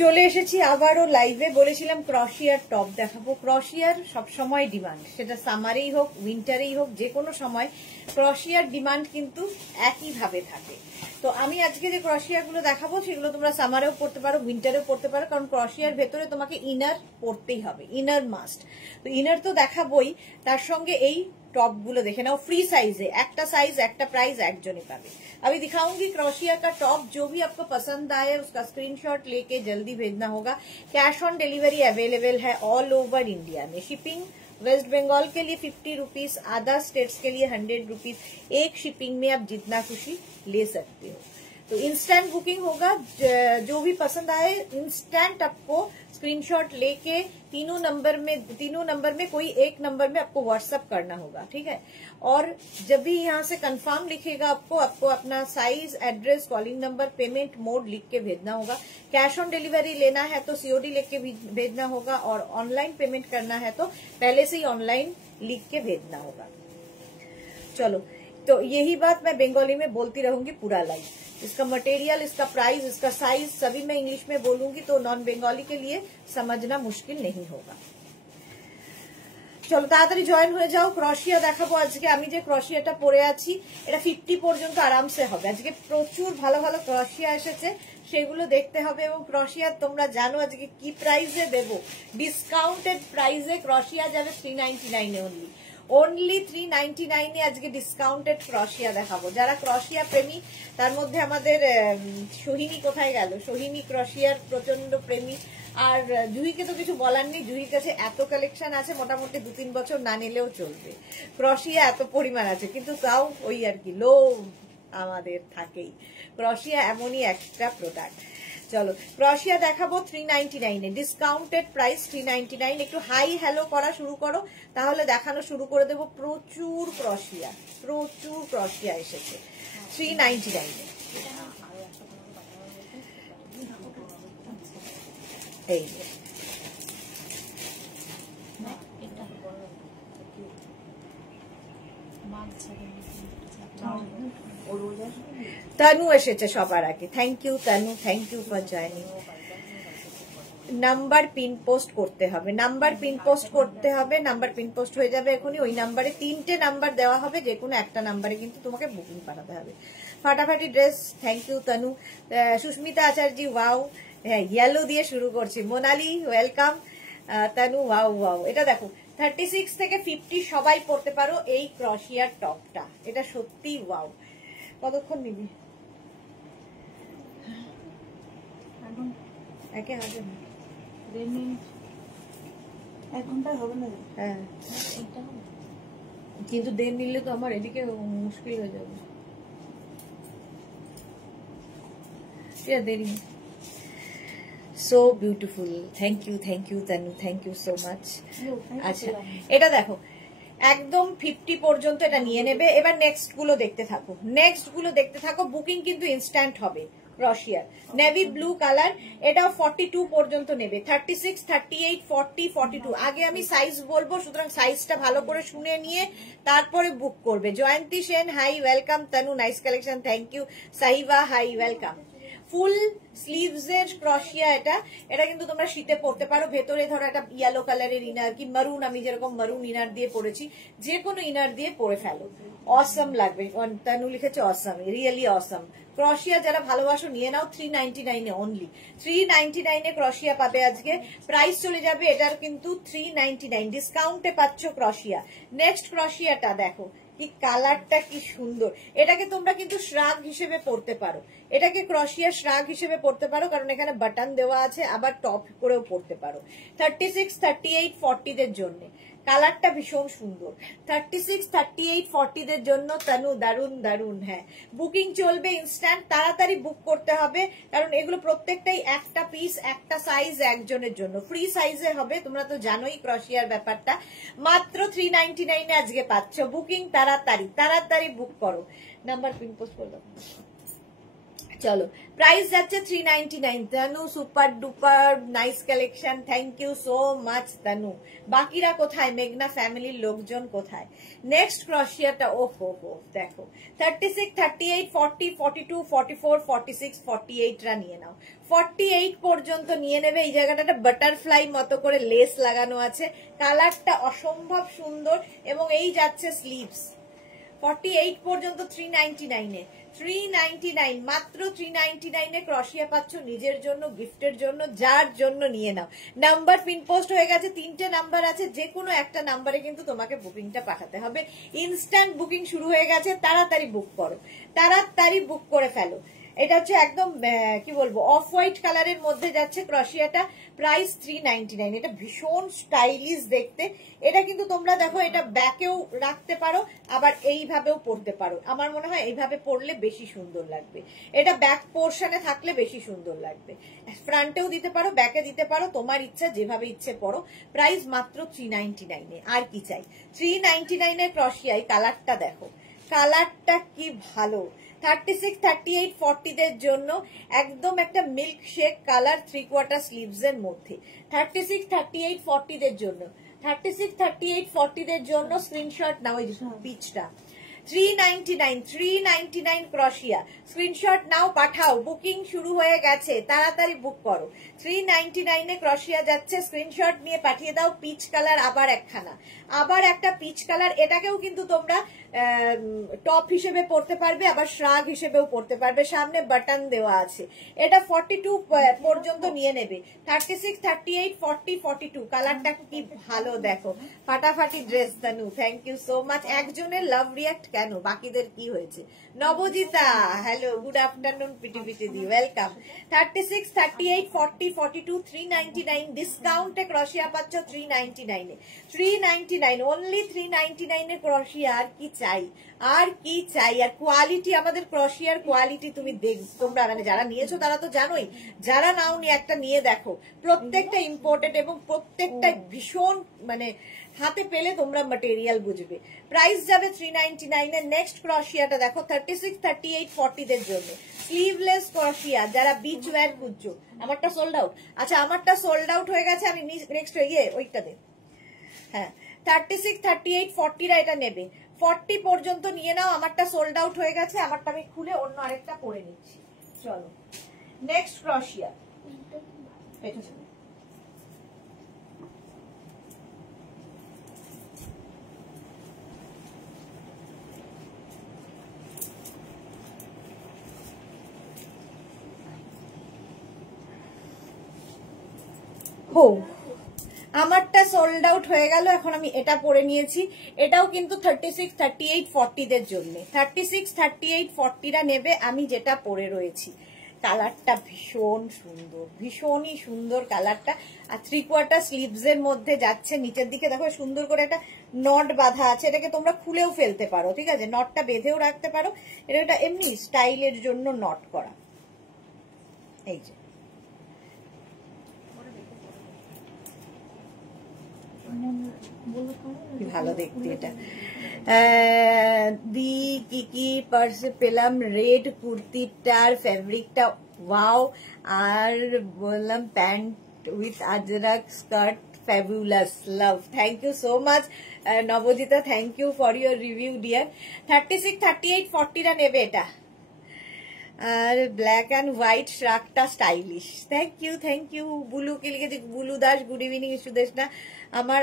চলে এসেছি আবারও লাইভে। বলেছিলাম ক্রশিয়ার টপ দেখাবো। ক্রশিয়ার সবসময় ডিমান্ড, সেটা সামারেই হোক উইন্টারেই হোক, যে কোনো সময় ক্রশিয়ার ডিমান্ড কিন্তু একইভাবে থাকে। তো আমি আজকে যে ক্রশিয়াগুলো দেখাবো সেগুলো তোমরা সামারেও পড়তে পারো, উইন্টারেও পড়তে পারো, কারণ ক্রশিয়ার ভেতরে তোমাকে ইনার পড়তেই হবে, ইনার মাস্ট। তো ইনার তো দেখাবোই, তার সঙ্গে এই टॉप गुलो देखे ना, फ्री साइज है, एक साइज एक प्राइस एक जने पावे। अभी दिखाऊंगी क्रोशिया का टॉप। जो भी आपको पसंद आए उसका स्क्रीनशॉट लेके जल्दी भेजना होगा। कैश ऑन डिलीवरी अवेलेबल है ऑल ओवर इंडिया में। शिपिंग वेस्ट बंगाल के लिए 50 रुपीज, अदर स्टेट्स के लिए 100 रुपीज। एक शिपिंग में आप जितना खुशी ले सकते हो। तो इंस्टेंट बुकिंग होगा, जो भी पसंद आए इंस्टेंट आपको स्क्रीनशॉट लेके तीनों नंबर में कोई एक नंबर में आपको व्हाट्सएप करना होगा, ठीक है। और जब भी यहाँ से कंफर्म लिखेगा आपको अपना size, address, calling number, payment mode लिख के भेजना होगा। कैश ऑन डिलीवरी लेना है तो सीओडी लिख के भेजना होगा, और ऑनलाइन पेमेंट करना है तो पहले से ही ऑनलाइन लिख के भेजना होगा। चलो, तो यही बात मैं बंगाली में बोलती रहूंगी पूरा लाइव। इसका मटेरियल, इसका प्राइस, इसका साइज सभी मैं इंग्लिश में बोलूंगी, तो नॉन बंगाली के लिए समझना मुश्किल नहीं होगा। চলো তাড়াতাড়ি জয়েন হয়ে যাও। ক্রশিয়া দেখাবো আজকে। আমি যে ক্রশিয়াটা পরে আছি এটা 50 পর্যন্ত আরামসে হবে। আজকে প্রচুর ভালো ভালো ক্রশিয়া এসেছে, সেগুলো দেখতে হবে। এবং ক্রশিয়া তোমরা জানো আজকে কি প্রাইসে দেব, ডিসকাউন্টেড প্রাইসে ক্রশিয়া যাবে 399 এ ओनली 399 আজকে ডিসকাউন্টেড ক্রশিয়া দেখাবো। যারা ক্রশিয়া প্রেমী, তার মধ্যে আমাদের সোহিনী কোথায় গেল? সোহিনী ক্রশিয়ার প্রচন্ড প্রেমী। আর জুহিকে তো কিছু বলার নেই, জুহির কাছে এত কালেকশন আছে, মোটামুটি 2-3 বছর না নিলেও চলবে। ক্রশিয়া এত পরিমাণ আছে, কিন্তু তাও ওই আর কি লোভ আমাদের থাকেই। ক্রশিয়া এমনই একটা প্রোডাক্ট। চলো ক্রশিয়া দেখাবো 399 এ, ডিসকাউন্টেড প্রাইস 399। একটু হাই হ্যালো করা শুরু করো, তাহলে দেখানো শুরু করে দেবো। প্রচুর ক্রশিয়া এসেছে 399 এ। এই तनु এসেছে সবার আগে। Thank you Tanu, thank you for joining. Number pin post করতে হবে, নাম্বার পিন পোস্ট করতে হবে। নাম্বার পিন পোস্ট হয়ে যাবে এখনই। ওই নাম্বারে 3টে নাম্বার দেওয়া হবে, যে কোনো একটা নাম্বারে কিন্তু তোমাকে বুকিং পাঠাতে হবে। ফাটাফাটি dress, thank you Tanu. Susmita Acharya, wow, হ্যাঁ ইয়েলো দিয়ে শুরু করছি। Monali welcome. Tanu wow wow. এটা দেখো 36 থেকে 50 সবাই পড়তে পারো এই ক্রশিয়ার টপটা। এটা সত্যি ওয়াও। কতক্ষণ নিবি? একে হবে না, 1 মিনিট, 1 ঘন্টা হবে না। হ্যাঁ কিন্তু দেড় নিলে তো আমার এদিকে মুশকিল হয়ে যাবে। দেরি। So beautiful, thank you Tanu, thank you so much. আচ্ছা এটা দেখো একদম 50 পর্যন্ত এটা নিয়ে নেবে। এবার নেক্সট গুলো দেখতে থাকো। বুকিং কিন্তু ইনস্ট্যান্ট হবে। ক্রশিয়ার নেভি ব্লু কালার, এটাও 42 পর্যন্ত নেবে। 36, 38, 40, 42। আগে আমি সাইজ বলবো, সুতরাং সাইজটা ভালো করে শুনে নিয়ে তারপরে বুক করবে। Jayanti Sen, hi welcome. Tanu nice collection, thank you. Sahiba, hi welcome. Full sleeves এর ক্রশিয়া এটা কিন্তু তোমরা শীতে পরতে পারো। ভেতরে ধরো একটা ইয়েলো কালারের ইনার, কি মারুন, আমি যেরকম মারুন ইনার দিয়ে পরেছি, যে কোনো ইনার দিয়ে পরে ফেলো, অসম লাগবে। তনু লিখেছে অসম, রিয়েলি অসম। ক্রশিয়া যারা ভালোবাসো নিয়ে নাও। 399 এ অনলি, 399 এ ক্রশিয়া পাবে আজকে। প্রাইস চলে যাবে এটার কিন্তু 399, ডিসকাউন্টে পাচ্ছ ক্রশিয়া। নেক্সট ক্রশিয়াটা দেখো কি কালারটা, কি সুন্দর। এটাকে তোমরা কিন্তু শ্রাগ হিসেবে পড়তে পারো, এটাকে ক্রশিয়া শ্রাগ হিসেবে পড়তে পারো, কারণ এখানে বাটন দেওয়া আছে, আবার টপ করেও পড়তে পারো। 36, 38, 40 দের জন্য কালারটা ভীষণ সুন্দর। 36, 38, 40 দের জন্য তনু দারুন দারুন। হ্যাঁ বুকিং চলবে ইনস্ট্যান্ট, তাড়াতাড়ি বুক করতে হবে, কারণ এগুলো প্রত্যেকটাই একটা পিস, একটা সাইজ, একজনের জন্য। ফ্রি সাইজে হবে, তোমরা তো জানোই ক্রশিয়ার ব্যাপারটা। মাত্র 399 এ আজকে পাচ্ছ। বুকিং তাড়াতাড়ি বুক করো। নাম্বার পিন পোস্ট করে দাও। চলো প্রাইস যাচ্ছে 399। Tanu super duper nice collection, thank you so much Tanu. বাকিরা কোথায়? মেঘনা ফ্যামিলির লোকজন কোথায়? নেক্সট ক্রশিয়াটা ও হো দেখো 36, 38, 40, 42, 44, 46, 48 রা নিয়ে নাও। 48 পর্যন্ত নিয়ে নেবে। এই জায়গাটা বাটারফ্লাই মতো করে লেস লাগানো আছে, কালারটা অসম্ভব সুন্দর এবং এই যাচ্ছে স্লিভস। 48 পর্যন্ত 399 এ, 399 মাত্র 399 এ ক্রশিয়া পাচ্ছ নিজের জন্য, গিফটের জন্য, যার জন্য নিয়ে নাও। নাম্বার পিন পোস্ট হয়ে গেছে, 3টে নাম্বার আছে, যে কোনো একটা নাম্বারে কিন্তু তোমাকে বুকিংটা পাঠাতে হবে। ইনস্ট্যান্ট বুকিং শুরু হয়ে গেছে, তাড়াতাড়ি বুক করো, তাড়াতাড়ি বুক করে ফেলো। এটা হচ্ছে একদম কি বলবো অফ হোয়াইট কালারের মধ্যে যাচ্ছে ক্রশিয়াটা, প্রাইস 399। এটা ভীষণ স্টাইলিশ দেখতে। এটা কিন্তু তোমরা দেখো এটা ব্যাকেও রাখতে পারো, আবার এইভাবেও পরতে পারো। আমার মনে হয় এইভাবে পরলে বেশি সুন্দর লাগবে, এটা ব্যাক পোর্শনে থাকলে বেশি সুন্দর লাগবে। ফ্রন্টেও দিতে পারো, ব্যাকে দিতে পারো, তোমার ইচ্ছা, যেভাবে ইচ্ছে পরো। প্রাইস মাত্র 399 আর কি চাই। 399 এর ক্রশিয়ায় কালারটা দেখো, কালারটা কি ভালো। 36, 38, 40 দের জন্য একদম একটা মিল্ক শেক কালার 3/4 স্লিভস এর মধ্যে। 36, 38, 40 দের জন্য, 36, 38, 40 দের জন্য স্ক্রিনশট নাও। এই পিচটা 399 ক্রশিয়া, স্ক্রিনশট নাও, পাঠাও। বুকিং শুরু হয়ে গেছে, তাড়াতাড়ি বুক করো। 399 এ ক্রশিয়া যাচ্ছে, স্ক্রিনশট নিয়ে পাঠিয়ে দাও। পিচ কালার আবার একখানা, আবার একটা পিচ কালার। এটাকেও কিন্তু তোমরা টপ হিসেবে পরতে পারবে, আবার শ্রাগ হিসেবেও পরতে পারবে, সামনে বাটন দেওয়া আছে। এটা 42 পর্যন্ত নিয়ে নেবে। 36, 38, 40, 42 কালারটা কি ভালো দেখো, ফাটাফাটি dress Tanu, thank you so much. একজনের লাভ রিয়াক্ট কেন, বাকিদের কি হয়েছে? Nabajita hello, good afternoon PT দি, ওয়েলকাম। 36, 38, 40, 42 399 ডিসকাউন্টে ক্রশিয়া পাচ্ছ 399 এ। 399 অনলি 399 এ ক্রশিয়া। আর কি চাই, আর কি চাই? আর কোয়ালিটি, আমাদের ক্রশিয়ার কোয়ালিটি তুমি তোমরা মানে যারা নিয়েছো তারা তো জানোই, যারা নাওনি একটা নিয়ে দেখো। প্রত্যেকটা ইম্পোর্টেড এবং প্রত্যেকটা ভীষণ মানে হাতে পেলে তোমরা ম্যাটেরিয়াল বুঝবে। প্রাইস যাবে 399 এর। নেক্সট ক্রশিয়াটা দেখো 36, 38, 40 দের জন্য স্লিভলেস ক্রশিয়া, যারা বিচ ওয়্যার খুঁজছো। আমারটা সোল্ড আউট, আচ্ছা আমারটা সোল্ড আউট হয়ে গেছে, আমি নেক্সট ওইটা দে। হ্যাঁ 36, 38, 40 রা এটা নেবে। 40 পর্যন্ত নিয়ে নাও, আমারটা সোল্ড আউট হয়ে গেছে, আমারটা আমি খুলে অন্য আরেকটা পরে নিচ্ছি। চলো নেক্সট ক্রশিয়া। আমারটা সোল্ড আউট হয়ে গেল, এখন আমি এটা পরে নিয়েছি। এটাও কিন্তু 36, 38, 40 দের জন্য। 36, 38, 40 রা নেবে। আমি যেটা পরে রয়েছি, কালারটা ভীষণ সুন্দর, ভীষণই সুন্দর কালারটা। আর 3/4 স্লিভস এর মধ্যে যাচ্ছে। নিচের দিকে দেখো সুন্দর করে একটা নট বাঁধা আছে, এটাকে তোমরা খুলেও ফেলতে পারো, ঠিক আছে, নটটা বেঁধেও রাখতে পারো। এটা এমনি স্টাইলের জন্য নট করা। এই যে ভালো দেখতে। এটা দি কি পার্সে পেলাম, রেড কুর্তিটার ফেব্রিকটা ওয়াও, আর বললাম pant with Ajrak skirt, fabulous, love, thank you so much নবজিতা, thank you for your review dear। 36, 38, 40 রা নেবে এটা। আর ব্ল্যাক অ্যান্ড হোয়াইট শ্রাগটা স্টাইলিশ, থ্যাংক ইউ। বুলুকে লিখেছি, বুলু দাস, গুড ইভিনিং সুদেশ না, আমার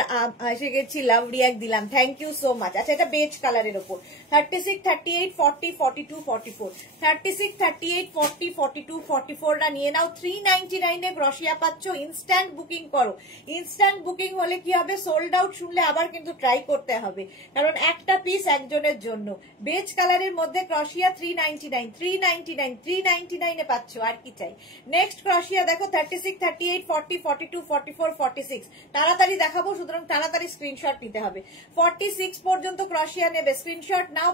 এসে গেছি, লাভ রিয়াক্ট দিলাম, থ্যাংক ইউ সো মাচ। আচ্ছা এটা বেজ কালারের ওপর। 36, 38, 40, 42, 44, 36, 38, 40, 42, 44 রা নিয়ে নাও। 399 এ ক্রশিয়া পাচ্ছ। ইনস্ট্যান্ট বুকিং করো। ইনস্ট্যান্ট বুকিং হলে কি হবে, সোল্ড আউট শুনলে আবার কিন্তু ট্রাই করতে হবে, কারণ একটা পিস একজনের জন্য। বেজ কালারের মধ্যে ক্রশিয়া 399 এ পাচ্ছ। আর কি চাই? নেক্সট ক্রশিয়া দেখো 36, 38, 40, 42, 44, 46 তাড়াতাড়ি দেখাবো, সুতরাং তাড়াতাড়ি স্ক্রিনশট নিতে হবে। 46 পর্যন্ত ক্রশিয়া নেবে, স্ক্রিনশট নাও,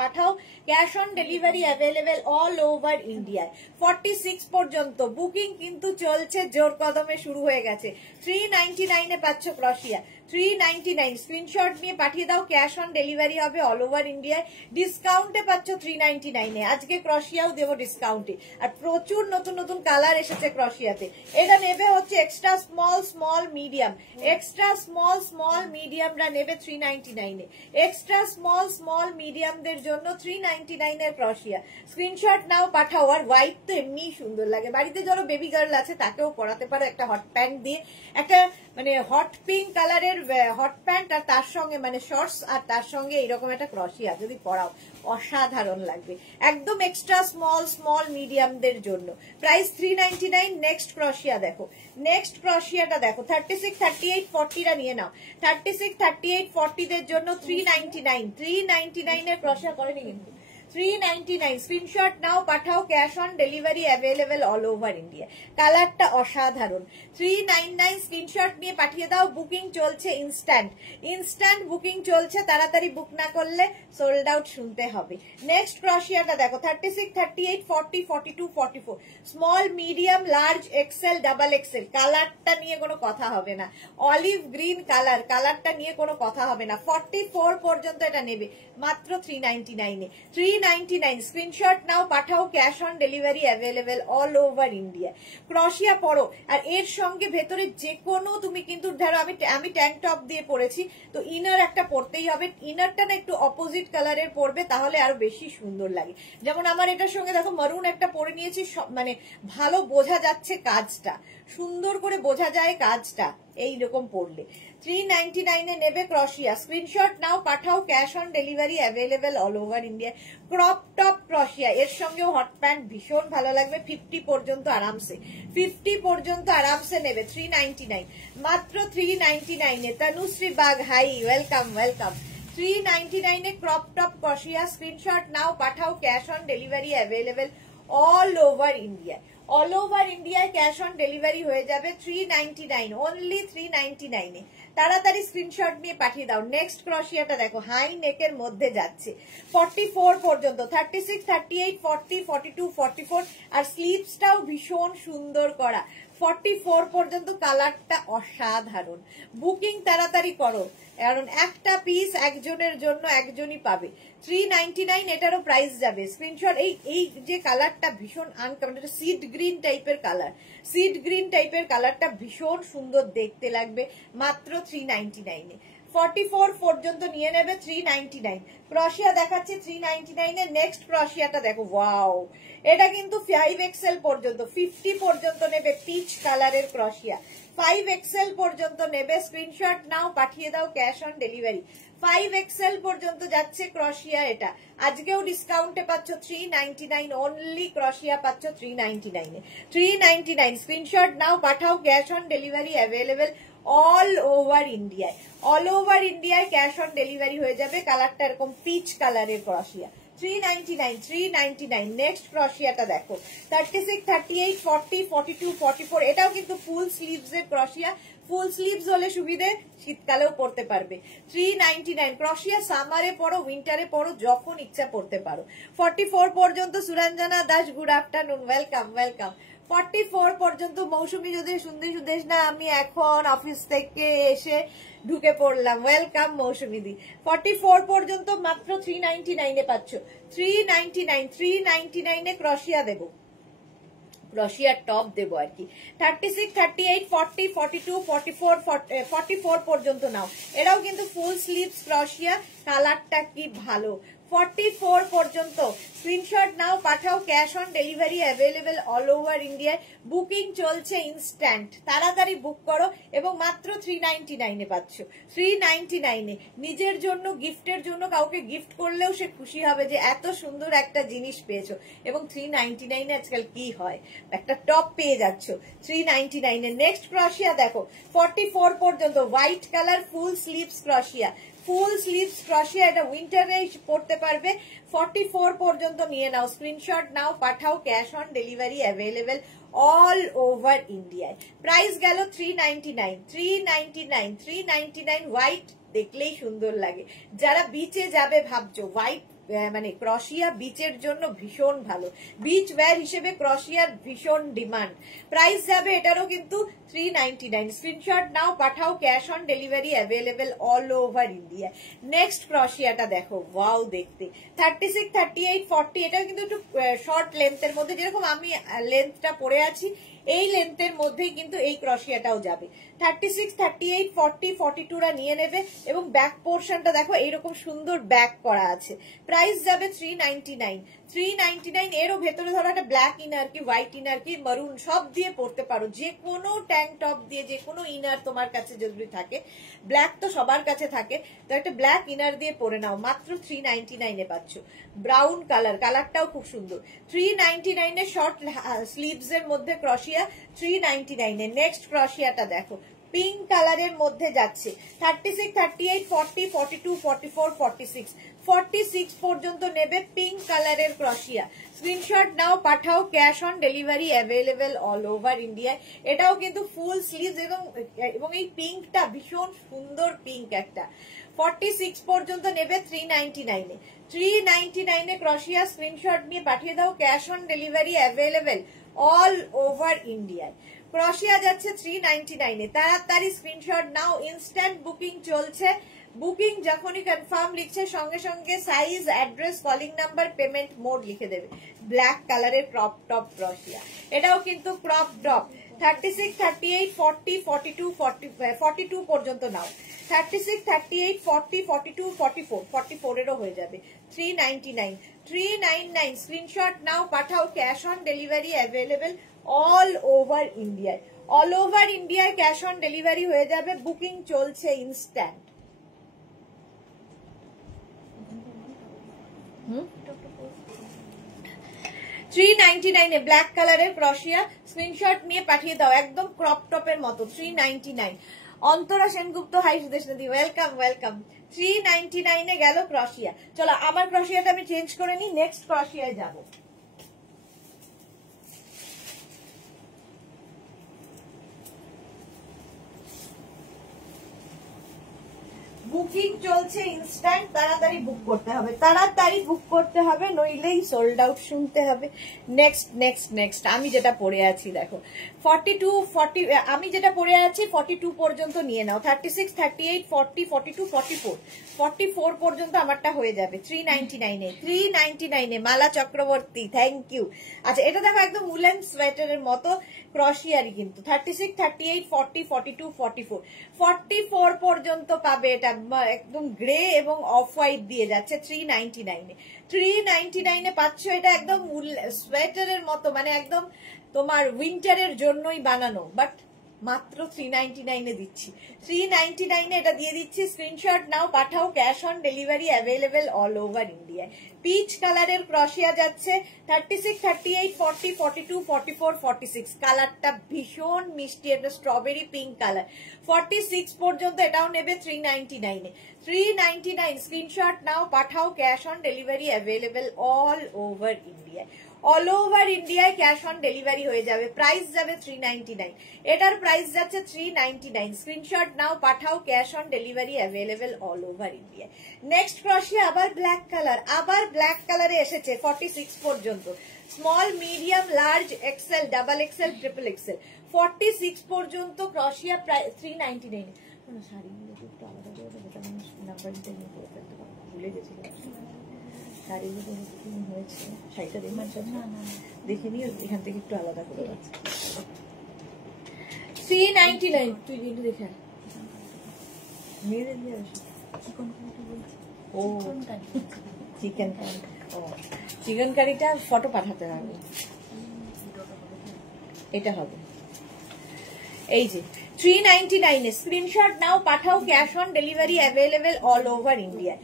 পাঠাও। Cash on delivery available all over ইন্ডিয়ায়। 46 পর্যন্ত বুকিং কিন্তু চলছে, জোর কদমে শুরু হয়ে গেছে। 399 এ পাচ্ছ ক্রশিয়া। 399 স্ক্রিনশট নিয়ে পাঠিয়ে দাও, ক্যাশ অন ডেলিভারি হবে অল ওভার ইন্ডিয়ায়। ডিসকাউন্টে পাচ্ছ 399 এ। আজকে ক্রশিয়াও দেবো ডিসকাউন্টে, আর প্রচুর নতুন নতুন কালার এসেছে ক্রশিয়াতে। এটা নেবে হচ্ছে extra small small medium, extra small small মিডিয়ামরা নেবে 399 এ। এক্সট্রা স্মল স্মল মিডিয়ামদের জন্য 399 এর ক্রশিয়া। স্ক্রিনশট নাও পাঠাও। আর হোয়াইট তো এমনি সুন্দর লাগে, বাড়িতে যারা বেবি গার্ল আছে তাকেও পরাতে পারো একটা হট প্যান্ট দিয়ে, একটা মানে হট পিঙ্ক কালারের হট প্যান্ট আর তার সঙ্গে মানে শর্টস আর তার সঙ্গে এরকম একটা ক্রশিয়া যদি পরাও অসাধারণ লাগবে। একদম এক্সট্রা স্মল স্মল মিডিয়ামদের জন্য প্রাইস 399। নেক্সট ক্রশিয়া দেখো, নেক্সট ক্রশিয়াটা দেখো 36, 38, 40টা নিয়ে নাও। 36, 38, 40 দের জন্য 399। 399 এর ক্রশিয়া করেনি কিন্তু 399 স্ক্রিনশট নাও পাঠাও, cash on delivery available all over India. কালারটা অসাধারণ। 399 স্ক্রিনশট নিয়ে পাঠিয়ে দাও। বুকিং চলছে ইনস্ট্যান্ট, ইনস্ট্যান্ট বুকিং চলছে, তাড়াতাড়ি বুক না করলে সোল্ড আউট শুনতে হবে। নেক্সট ক্রশিয়াটা দেখো 36, 38, 40, 42, 44 small medium large XL double XL. কালারটা নিয়ে কোনো কথা হবে না, অলিভ গ্রিন কালার, কালারটা নিয়ে কোনো কথা হবে না। 44 পর্যন্ত এটা নেবে মাত্র 399 এ। 399 স্ক্রিনশট নাও পাঠাও, cash on delivery available all over India. ক্রশিয়া পরো আর এর সঙ্গে ভেতরে যে কোনো তুমি কিন্তু ধরো আমি ট্যাঙ্ক টপ দিয়ে পরেছি, তো ইনার একটা পরতেই হবে। ইনারটা না একটু অপোজিট কালারের পরবে, তাহলে আরো বেশি সুন্দর লাগে। যেমন আমার এটার সঙ্গে দেখো মারুন একটা পরে নিয়েছি, মানে ভালো বোঝা যাচ্ছে কাজটা, সুন্দর করে বোঝা যায় কাজটা এইরকম পরলে। 399 এ নেবে ক্রশিয়া। স্ক্রিনশট নাও পাঠাও, cash on delivery available all over India. Crop top ক্রশিয়া, এর সঙ্গেও হট প্যান্ট ভীষণ ভালো লাগবে। 50 পর্যন্ত আরামসে, 50 পর্যন্ত আরামসে নেবে। 399 মাত্র 399 এ। Tanushree Bag hi, welcome welcome. 399 এ ক্রপ টপ ক্রশিয়া। স্ক্রিনশট নাও পাঠাও, cash on delivery available all over India. All over ইন্ডিয়ায় ক্যাশ অন ডেলিভারি হয়ে যাবে 399, অনলি 399 এ। তাড়াতাড়ি স্ক্রিনশট নিয়ে পাঠিয়ে দাও। নেক্সট ক্রশিয়াটা দেখো, হাই নেকের মধ্যে যাচ্ছে 44 পর্যন্ত। 36, 38, 40, 42, 44 আর স্লিভসটাও ভীষণ সুন্দর করা। 44 পর্যন্ত কালারটা অসাধারণ। বুকিং তাড়াতাড়ি করো, কারণ একটা পিস একজনের জন্য একজনই পাবে। 399 এটারও প্রাইস যাবে। স্ক্রিনশট এই যে কালারটা ভীষণ আনকমন, এটা সিড গ্রিন টাইপের কালার, সিড গ্রিন টাইপের কালারটা ভীষণ সুন্দর দেখতে লাগবে মাত্র 399 এ। 44 পর্যন্ত নিয়ে নেবে 399। ক্রশিয়া দেখাচ্ছে 399 এর। নেক্সট ক্রশিয়াটা দেখো, ওয়াও, এটা কিন্তু 5XL পর্যন্ত, 50 পর্যন্ত নেবে। পিচ কালারের ক্রশিয়া 5XL পর্যন্ত নেবে। স্ক্রিনশট নাও পাঠিয়ে দাও, ক্যাশ অন ডেলিভারি। 5XL পর্যন্ত যাচ্ছে ক্রশিয়া। এটা আজকেও ডিসকাউন্টে পাচ্ছ 399, অনলি ক্রশিয়া পাচ্ছ 399 এ। 399 স্ক্রিনশট নাও পাঠাও, cash on delivery available all over ইন্ডিয়ায়। অল ওভার ইন্ডিয়ায় ক্যাশ অন ডেলিভারি হয়ে যাবে। কালারটা এরকম পিচ কালারের ক্রশিয়া। 399, 399। নেক্সট ক্রশিয়াটা দেখো 36, 38, 40, 42, 44 এটাও কিন্তু ফুল স্লিভস এর ক্রশিয়া। ফুল স্লিভস হলে সুবিধে, শীতকালেও পরতে পারবে। 399 ক্রশিয়া। সামারে পরো, উইন্টারে পরো, যখন ইচ্ছা পরতে পারো। 44 পর্যন্ত Suranjana Das, good afternoon, welcome welcome. 44 পর্যন্ত মৌসুমী যদি সুদেশ না, আমি এখন অফিস থেকে এসে ঢুকে পড়লাম, ওয়েলকাম মৌসুমী দি। 44 পর্যন্ত মাত্র 399 এ পাচ্ছ। 399, 399 এ ক্রশিয়া দেবো, ক্রশিয়ার টপ দেবো আর কি। 36, 38, 40, 42, 44, 44 পর্যন্ত নাও। এরাও কিন্তু ফুল স্লিভস ক্রশিয়া। কালারটা কি ভালো। 44 পর্যন্ত স্ক্রিনশট নাও পাঠাও, cash on delivery available all over ইন্ডিয়ায়। বুকিং চলছে ইনস্ট্যান্ট, তাড়াতাড়ি বুক করো। এবং মাত্র 399 এ পাচ্ছ। 399 এ নিজের জন্য, গিফটের জন্য, কাউকে গিফট করলেও সে খুশি হবে যে এত সুন্দর একটা জিনিস পেয়েছো। এবং 399 এ আজকাল কি হয়, একটা টপ পেয়ে যাচ্ছ 399 এ। নেক্সট ক্রশিয়া দেখো 44 পর্যন্ত, হোয়াইট কালার ফুল স্লিভস ক্রশিয়া। ফুল স্লিভস ক্রশিয়া, এটা উইন্টারে পড়তে পারবে। 44 পর্যন্ত নিয়ে নাও। স্ক্রিনশট নাও পাঠাও, cash on delivery available all over ইন্ডিয়ায়। প্রাইস গেল 399, 399। হোয়াইট দেখলেই সুন্দর লাগে। যারা বিচে যাবে ভাবছো, হোয়াইট মানে ক্রশিয়া বিচের জন্য ভীষণ ভালো, বিচ ওয়্যার হিসেবে ক্রশিয়ার ভীষণ ডিমান্ড। প্রাইস যাবে এটারও কিন্তু 399। স্ক্রিনশট নাও, পাঠাও, cash on delivery available all over India. Next ক্রশিয়াটা দেখো, ওয়াও দেখতে, 36, 38, 40, এটা কিন্তু একটু শর্ট লেন্থের মধ্যে, যেরকম আমি লেন্থটা পরে আছি এই লেন্থের মধ্যেই কিন্তু এই ক্রশিয়াটাও যাবে। 36, 38, 40, 42রা নিয়ে নেবে। এবং ব্যাক পোর্শনটা দেখো এইরকম সুন্দর ব্যাক করা আছে। প্রাইস যাবে 399। 399 এরও ভেতরে ধরো একটা ব্ল্যাক ইনার কি, হোয়াইট ইনার কি, মারুন সব দিয়ে পরতে পারো, যে কোনো ট্যাঙ্ক টপ দিয়ে, যে কোনো ইনার তোমার কাছে যদি থাকে, ব্ল্যাক তো সবার কাছে থাকে, তো একটা ব্ল্যাক ইনার দিয়ে পরে নাও, মাত্র 399 পাচ্ছ। ব্রাউন কালার, কালারটাও খুব সুন্দর। 399 শর্ট স্লিভস এর মধ্যে ক্রশিয়া, 399। নেক্সট ক্রশিয়াটা দেখো, পিঙ্ক কালারের মধ্যে যাচ্ছে। 36, 38, 40, 42, 44, 46, 46 পর্যন্ত নেবে পিঙ্ক কালারের ক্রশিয়া। স্ক্রিনশট নাও, পাঠাও, cash on delivery available all over ইন্ডিয়ায়। এটাও কিন্তু ফুল স্লিভস এবং এই পিঙ্কটা ভীষণ সুন্দর পিঙ্ক একটা। 46 পর্যন্ত নেবে 399 এ। 399 এ ক্রশিয়া। স্ক্রিনশট নিয়ে পাঠিয়ে দাও, cash on delivery available all over ইন্ডিয়ায়। ক্রশিয়া যাচ্ছে 399 এ। তাড়াতাড়ি স্ক্রিনশট নাও, ইনস্ট্যান্ট বুকিং চলছে। বুকিং যখনই কনফার্ম লিখছে সঙ্গে সঙ্গে size, address, calling number, payment mode লিখে দেবে। ব্ল্যাক কালারের ক্রপ টপ ক্রশিয়া, এটাও কিন্তু ক্রপ টপ। 36, 38, 40, 42, 42 পর্যন্ত নাও। 36, 38, 40, 42, 44, 44 এরও হয়ে যাবে। 399, 399। স্ক্রিনশট নাও, পাঠাও, cash on delivery available all over ইন্ডিয়ায়। অল ওভার ইন্ডিয়ায় ক্যাশ অন ডেলিভারি হয়ে যাবে, বুকিং চলছে ইনস্ট্যান্ট। 399 এ ব্ল্যাক কালারের ক্রশিয়া। স্ক্রিনশট নিয়ে পাঠিয়ে দাও, একদম ক্রপ টপের মতো। 399। অন্তরা সেনগুপ্ত, হাই সুদেশ নদী, ওয়েলকাম ওয়েলকাম। 399 এ গেল ক্রশিয়া। চলো আমার ক্রশিয়াটা আমি চেঞ্জ করে নিই, নেক্সট ক্রশিয়ায় যাবো। বুকিং চলছে ইনস্ট্যান্ট, তাড়াতাড়ি বুক করতে হবে, তাড়াতাড়ি বুক করতে হবে, নইলেই সোল্ড আউট শুনতে হবে। নেক্সট নেক্সট নেক্সট আমি যেটা পরে আছি দেখো, 42, 40, আমি যেটা পরে আছি 42 পর্যন্ত নিয়ে নাও। 36, 38, 40, 42, 44, 44 পর্যন্ত আমারটা হয়ে যাবে 399 এ। 399 এ মালা চক্রবর্তী, থ্যাংক ইউ। আচ্ছা এটা দেখো একদম উলেন সোয়েটারের মতো ক্রশিয়ারি কিন্তু। 36, 38, 40, 42, 44, 44 পর্যন্ত পাবে। এটা একদম গ্রে এবং অফ হোয়াইট দিয়ে যাচ্ছে 399 এ। 399 এ পাচ্ছ, এটা একদম সোয়েটারের মতো, মানে একদম তোমার উইন্টারের জন্যই বানানো, বাট মাত্র 399 এ দিচ্ছি। 399 এ এটা দিয়ে দিচ্ছি। স্ক্রিনশট নাও, পাঠাও, cash on delivery available all over ইন্ডিয়ায়। পিচ কালারের ক্রশিয়া যাচ্ছে। 36, 38, 40, 42, 44, 46, কালারটা ভীষণ মিষ্টি, একটা স্ট্রবেরি পিঙ্ক কালার। 46 পর্যন্ত এটাও নেবে 399 এ। 399 স্ক্রিনশট নাও, পাঠাও, cash on delivery available all over ইন্ডিয়ায়। অল ওভার ইন্ডিয়ায় ক্যাশ অন ডেলিভারি হয়ে যাবে। প্রাইস যাবে 399, এটার প্রাইস যাচ্ছে 399। স্ক্রিনশট নাও, পাঠাও, cash on delivery available all over ইন্ডিয়ায়। নেক্সট ক্রশিয়া আবার ব্ল্যাক কালার, আবার ব্ল্যাক কালারে এসেছে 46 পর্যন্ত। Small, medium, large, XL, double XL, triple XL, 46 পর্যন্ত ক্রশিয়া। প্রাইস 399। শাড়িগুলো একটু আলাদা করে দেবো, নাম্বার ভুলে গেছিলাম। শাড়িগুলো হয়েছে, শাড়িটা দেখবেন দেখে নিয়ে এখান থেকে একটু আলাদা করে যাচ্ছে। 399 তুই কিন্তু দেখে মেরে দিয়ে আসি। ও চিকেন কারি, ও চিকেন কারিটা ফটো পাঠাতে হবে, এটা হবে। এই যে 399 এ স্ক্রিনশট নাও, পাঠাও, cash on delivery available all over ইন্ডিয়ায়।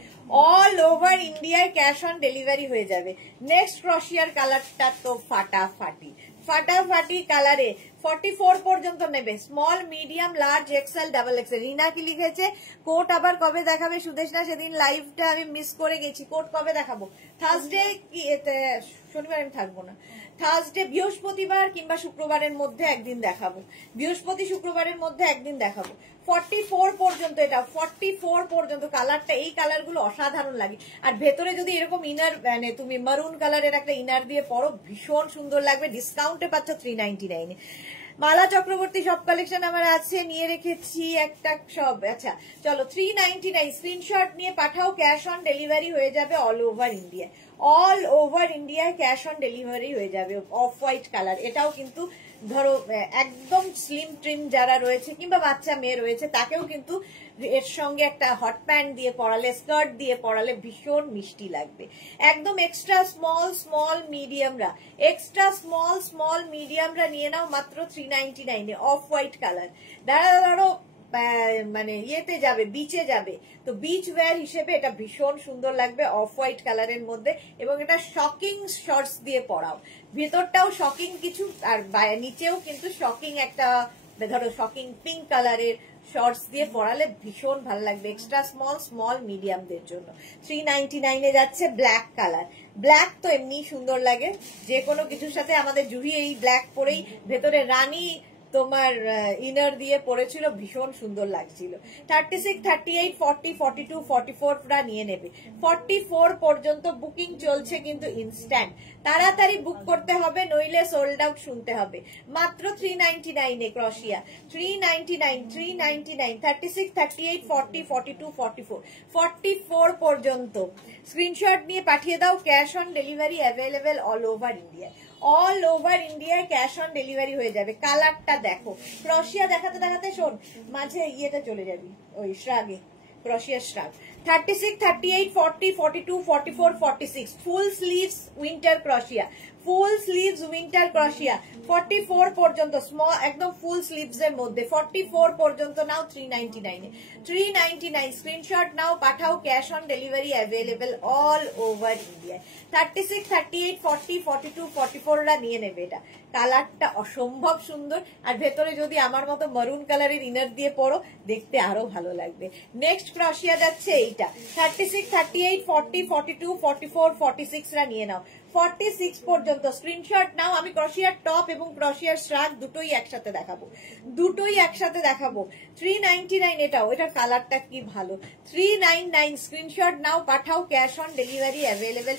অল ওভার ইন্ডিয়ায় ক্যাশ অন ডেলিভারি হয়ে যাবে। নেক্সট ক্রশিয়ার কালারটা তো ফাটাফাটি, ফাটাফাটি কালারে 44 পর্যন্ত নেবে। Small, medium, large, XL, double XL. Rina কি লিখেছে, কোট আবার কবে দেখাবে সুদেশ না? সেদিন লাইভটা আমি মিস করে গেছি, কোট কবে দেখাবো? থার্সডে কি শনিবার আমি থাকবো না, থার্সডে, বৃহস্পতিবার কিংবা শুক্রবারের মধ্যে একদিন দেখাবো, বৃহস্পতি শুক্রবারের মধ্যে একদিন দেখাবো। 44 পর্যন্ত, এটা 44 পর্যন্ত। কালারটা, এই কালার গুলো অসাধারণ লাগে। আর ভেতরে যদি এরকম ইনার, মানে তুমি মারুন কালারের একটা ইনার দিয়ে পরো, ভীষণ সুন্দর লাগবে। ডিসকাউন্টে পাচ্ছ 399 এ। মালা চক্রবর্তী সব কালেকশন আমার আছে, নিয়ে রেখেছি একটা সব। আচ্ছা চলো, 399 স্ক্রিনশট নিয়ে পাঠাও, ক্যাশ অন ডেলিভারি হয়ে যাবে all over India. All over ইন্ডিয়ায় ক্যাশ অন ডেলিভারি হয়ে যাবে। অফ হোয়াইট কালার, এটাও কিন্তু ধরো একদম স্লিম ট্রিম যারা রয়েছে কিংবা বাচ্চা মেয়ে রয়েছে তাকেও কিন্তু এর সঙ্গে একটা হট প্যান্ট দিয়ে পরালে, স্কার্ট দিয়ে পরালে ভীষণ মিষ্টি লাগবে। একদম এক্সট্রা স্মল মিডিয়ামরা, এক্সট্রা স্মল মিডিয়ামরা নিয়ে নাও মাত্র 399 এ। অফ হোয়াইট কালার, ধরো মানে ইয়েতে যাবে, বিচে যাবে, তো বিচ ওয়্যার হিসেবে এটা ভীষণ সুন্দর লাগবে অফ হোয়াইট কালারের মধ্যে। এবং এটা শকিং শর্টস দিয়ে পরাও, ভেতরটাও শকিং কিছু, আর নিচেও কিন্তু শকিং একটা, ধরো শকিং পিঙ্ক কালারের শর্টস দিয়ে পরালে ভীষণ ভালো লাগবে। এক্সট্রা স্মল মিডিয়ামদের জন্য 399 এ যাচ্ছে। ব্ল্যাক কালার, ব্ল্যাক তো এমনি সুন্দর লাগে যে কোনো কিছুর সাথে। আমাদের জুহি এই ব্ল্যাক পরেই ভেতরে রানী তোমার ইনার দিয়ে পরেছিল, ভীষণ সুন্দর লাগছিল। 36, 38, 40, 42, 44 নিয়ে নেবে। 44 পর্যন্ত বুকিং চলছে কিন্তু ইনস্ট্যান্ট, তাড়াতাড়ি বুক করতে হবে, নইলে সোল্ড আউট শুনতে হবে। মাত্র 399 এ ক্রশিয়া, 399, 36, 38, 40, 42, 44 পর্যন্ত স্ক্রিনশট নিয়ে পাঠিয়ে দাও। Cash on delivery available all over India. All over ইন্ডিয়ায় ক্যাশ অন ডেলিভারি হয়ে যাবে। কালারটা দেখো, ক্রশিয়া দেখাতে দেখাতে শোন মাঝে ইয়েতে চলে যাবি, ওই শ্রাগে, ক্রশিয়া শ্রাগ। 36, 38, 40, 42, 44, 46 ফুল স্লিভস উইন্টার ক্রশিয়া, ফুল স্লিভস উইন্টার ক্রশিয়া। 44 পর্যন্ত স্মল, একদম ফুল স্লিভস এর মধ্যে 44 পর্যন্ত নাও 399 এ। 399 স্ক্রিনশট নাও, পাঠাও, cash on delivery available all over India. 36, 38, 40, 42, 44 নিয়ে নেবে। এটা কালারটা অসম্ভব সুন্দর, আর ভেতরে যদি আমার মতো মারুন কালারের ইনার দিয়ে পরো, দেখতে আরো ভালো লাগবে। নেক্সট ক্রশিয়া যাচ্ছে এইটা, 36, 38, 40, 42, 44, 46 নিয়ে নাও। 46 পর্যন্ত স্ক্রিনশট নাও। আমি ক্রশিয়ার টপ এবং ক্রশিয়ার শ্রাগ দুটোই একসাথে দেখাবো, 399 এটাও। এটার কালারটা কি ভালো। 399 স্ক্রিনশট নাও, পাঠাও, cash on delivery available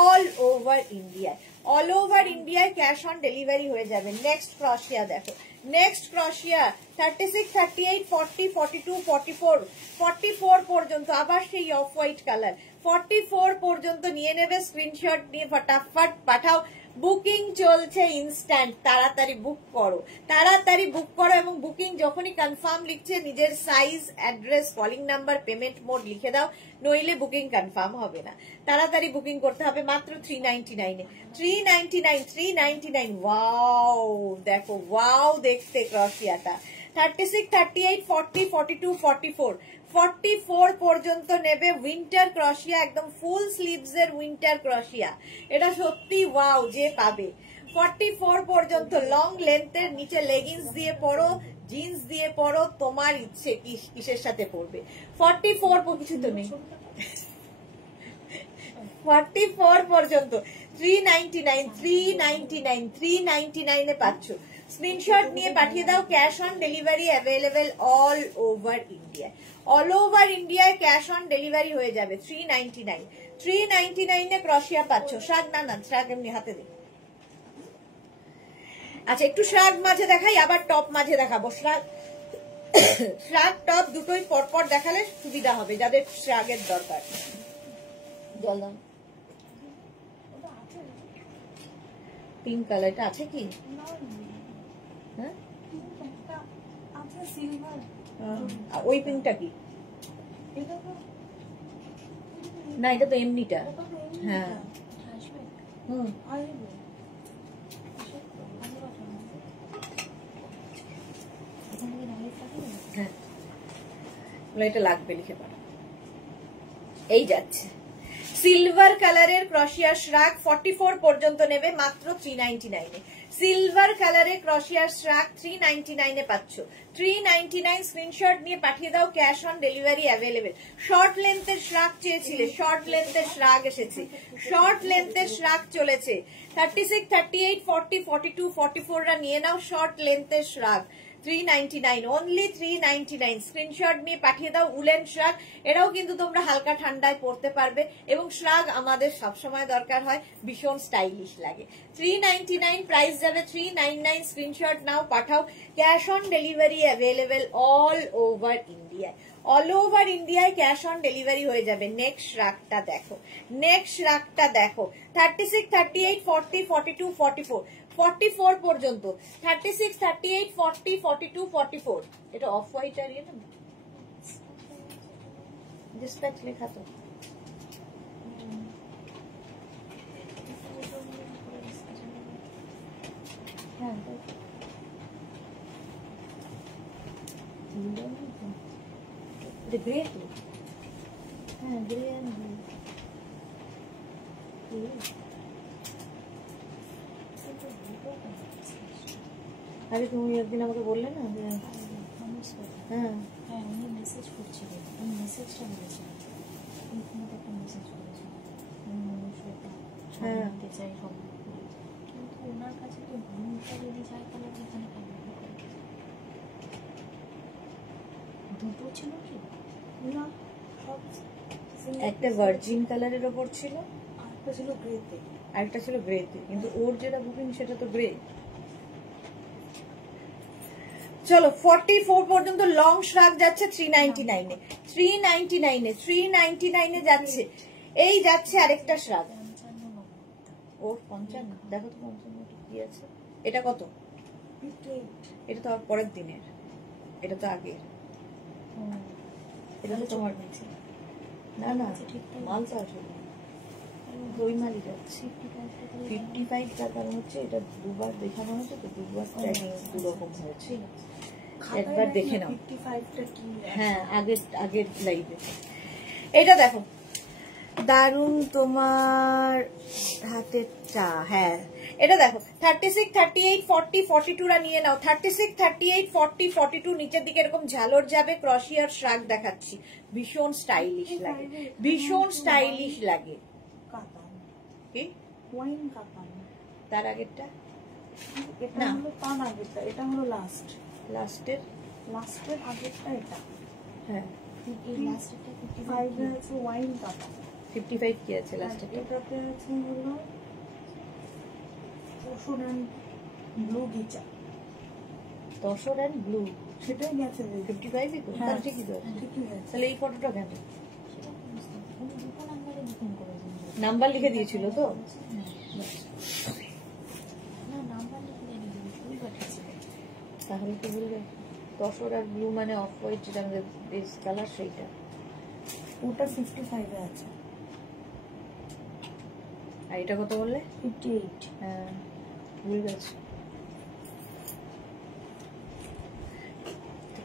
all over India. All over ইন্ডিয়ায় ক্যাশ অন ডেলিভারি হয়ে যাবে। নেক্সট ক্রশিয়া দেখো, নেক্সট ক্রশিয়া 36, 38, 40, 42, 44 পর্যন্ত, আবার সেই অফ হোয়াইট কালার। 44 পর্যন্ত নিয়ে নেবে, স্ক্রিনশট নিয়ে ফটাফট পাঠাও। বুকিং চলছে ইনস্ট্যান্ট, তাড়াতাড়ি বুক করো, তাড়াতাড়ি বুক করো। এবং বুকিং যখনই কনফার্ম লিখছে নিজের size, address, calling number, payment mode লিখে দাও, নইলে বুকিং কনফার্ম হবে না। তাড়াতাড়ি বুকিং করতে হবে মাত্র 399 এ। 399 ওয়াও দেখো, ওয়াও দেখতে ক্রশিয়াটা। 36, 38, 40, 42, 44 পর্যন্ত নেবে উইন্টার ক্রশিয়া, একদম ফুল স্লিভস এর উইন্টার ক্রশিয়া। এটা সত্যি ওয়াও যে পাবে। 44 পর্যন্ত লং লেন্থের, নিচে লেগিংস দিয়ে পরো, জিন্স দিয়ে পরো, তোমার ইচ্ছে কিসের সাথে পরবে। 44 কিছু তো নেই। 44 পর্যন্ত 399 এ পাচ্ছ। স্ক্রিনশট নিয়ে পাঠিয়ে দাও, cash on delivery available all over India. All over ইন্ডিয়ায় ক্যাশ অন ডেলিভারি হয়ে যাবে। 399 এ ক্রশিয়া পাচ্ছ। শ্রাগ না শ্রাগ এমনি হাতে দিই। আচ্ছা একটু শ্রাগ মাঝে দেখাই, আবার টপ মাঝে দেখাবো। শ্রাগ টপ দুটোই পরপর দেখালে সুবিধা হবে যাদের শ্রাগের দরকার। জল দাও। পিঙ্ক কালারটা আছে কি? হ্যাঁ ওই পিঙ্কটা কি? না এটা তো এমনিটা। হ্যাঁ হ্যাঁ এটা লাগবে, লিখে পারো। এই যাচ্ছে সিলভার কালারের ক্রশিয়া শ্রাগ। 44 পর্যন্ত নেবে মাত্র 399 এ। সিলভার কালারে ক্রশিয়ার শ্রাগ 399 এ পাচ্ছ। 399 স্ক্রিনশট নিয়ে পাঠিয়ে দাও, cash on delivery available. Short লেন্থের শ্রাগ চেয়েছিলে, শর্ট লেন্থের শ্রাগ এসেছে, শর্ট লেন্থের শ্রাগ চলেছে। 36, 38, 40, 42, 44 রা নিয়ে নাও শর্ট লেন্থের শ্রাগ। 399 অনলি 399 স্ক্রিনশট নিয়ে পাঠিয়ে দাও। উলেন শ্রাগ, এরাও কিন্তু তোমরা হালকা ঠান্ডায় পরতে পারবে এবং শ্রাগ আমাদের সবসময় দরকার হয়, ভীষণ স্টাইলিশ লাগে। 399 প্রাইস যাবে 399, স্ক্রিনশট নাও পাঠাও, cash on delivery available all over ইন্ডিয়ায়। অল ওভার ইন্ডিয়ায় ক্যাশ অন ডেলিভারি হয়ে যাবে। নেক্সট শ্রাগটা দেখো, নেক্সট শ্রাগটা দেখো। 36, 38, 40, 42, 44, 44 পর্যন্ত। 36, 38, 40, 42, 44 এটা অফ হোয়াইট আর ইয়ে না, ডিসপ্যাচ লেখা তো। হ্যাঁ গ্রে তো, হ্যাঁ গ্রে আর আরে তুমি একদিন আমাকে বললে না যে হ্যাঁ হ্যাঁ উনি মেসেজ করছিল, আমি মেসেজটা বলেছিলাম, একটা মেসেজ করেছিলাম নিতে চাই সব, কিন্তু ওনার কাছে তো ব্লুটা যদি যায় তাহলে ওখানে দুটো ছিল কি না, সব একটা ভার্জিন কালারের ওপর ছিল, আরেকটা ছিল গ্রেতে, আরেকটা ছিল গ্রেতে, কিন্তু ওর যেটা বুকিং সেটা তো গ্রে। চলো 44 পর্যন্ত লং শ্রাগ যাচ্ছে 399 এ, 399 এ, 399 এ যাচ্ছে। এই যাচ্ছে আরেকটা শ্রাগ, ওর 55, দেখো তো 55 কি আছে। এটা কত? এটা তো পরের দিনের, এটা তো আগের। এটা তো তোমার না না মাল তো আসলে ওই মালই যাচ্ছে। 55 টার কারণ হচ্ছে এটা দুবার দেখানো হয়েছে তো, দুবার ট্র্যাকিং দুরকম হয়েছে, একবার দেখে নাও। হ্যাঁ আগের লাইভে। এটা দেখো দারুন তোমার হাতের চা। হ্যাঁ এটা দেখো 36, 38, 40, 42 রা নিয়ে নাও। 36, 38, 40, 42 নিচের দিকে এরকম ঝালর যাবে, ক্রশিয়ার শ্রাগ দেখাচ্ছি, ভীষণ স্টাইলিশ লাগে, ভীষণ স্টাইলিশ লাগে। কি ওয়াইন কাতান তার আগেরটা, এটা হলো তার আগেরটা, এটা হলো লাস্টের আগেরটা এটা। হ্যাঁ এই লাস্টেরটা 55 এর আছে ওয়াইন কাতান। 55 কি আছে লাস্টে? এটাতে আছে হলো tussar and blue ghicha, tussar and blue, সেটাই গেছে 55 ই তো। হ্যাঁ ঠিকই তো, ঠিকই আছে। তাহলে এই ফটোটা কেন উনি দুটো নাম্বারে বুকিং করেছেন, নাম্বার লিখে দিয়েছিল তো? না নাম্বার লিখে দেয়নি, ভুল পাঠিয়েছিল। তাহলে তো বলবে তসর আর ব্লু মানে অফ হোয়াইট, যেটা আমাদের বেস কালার সেইটা। ওটা 55 এ আছে। আর এটা কত বললে? 58। হ্যাঁ ভুল গেছে,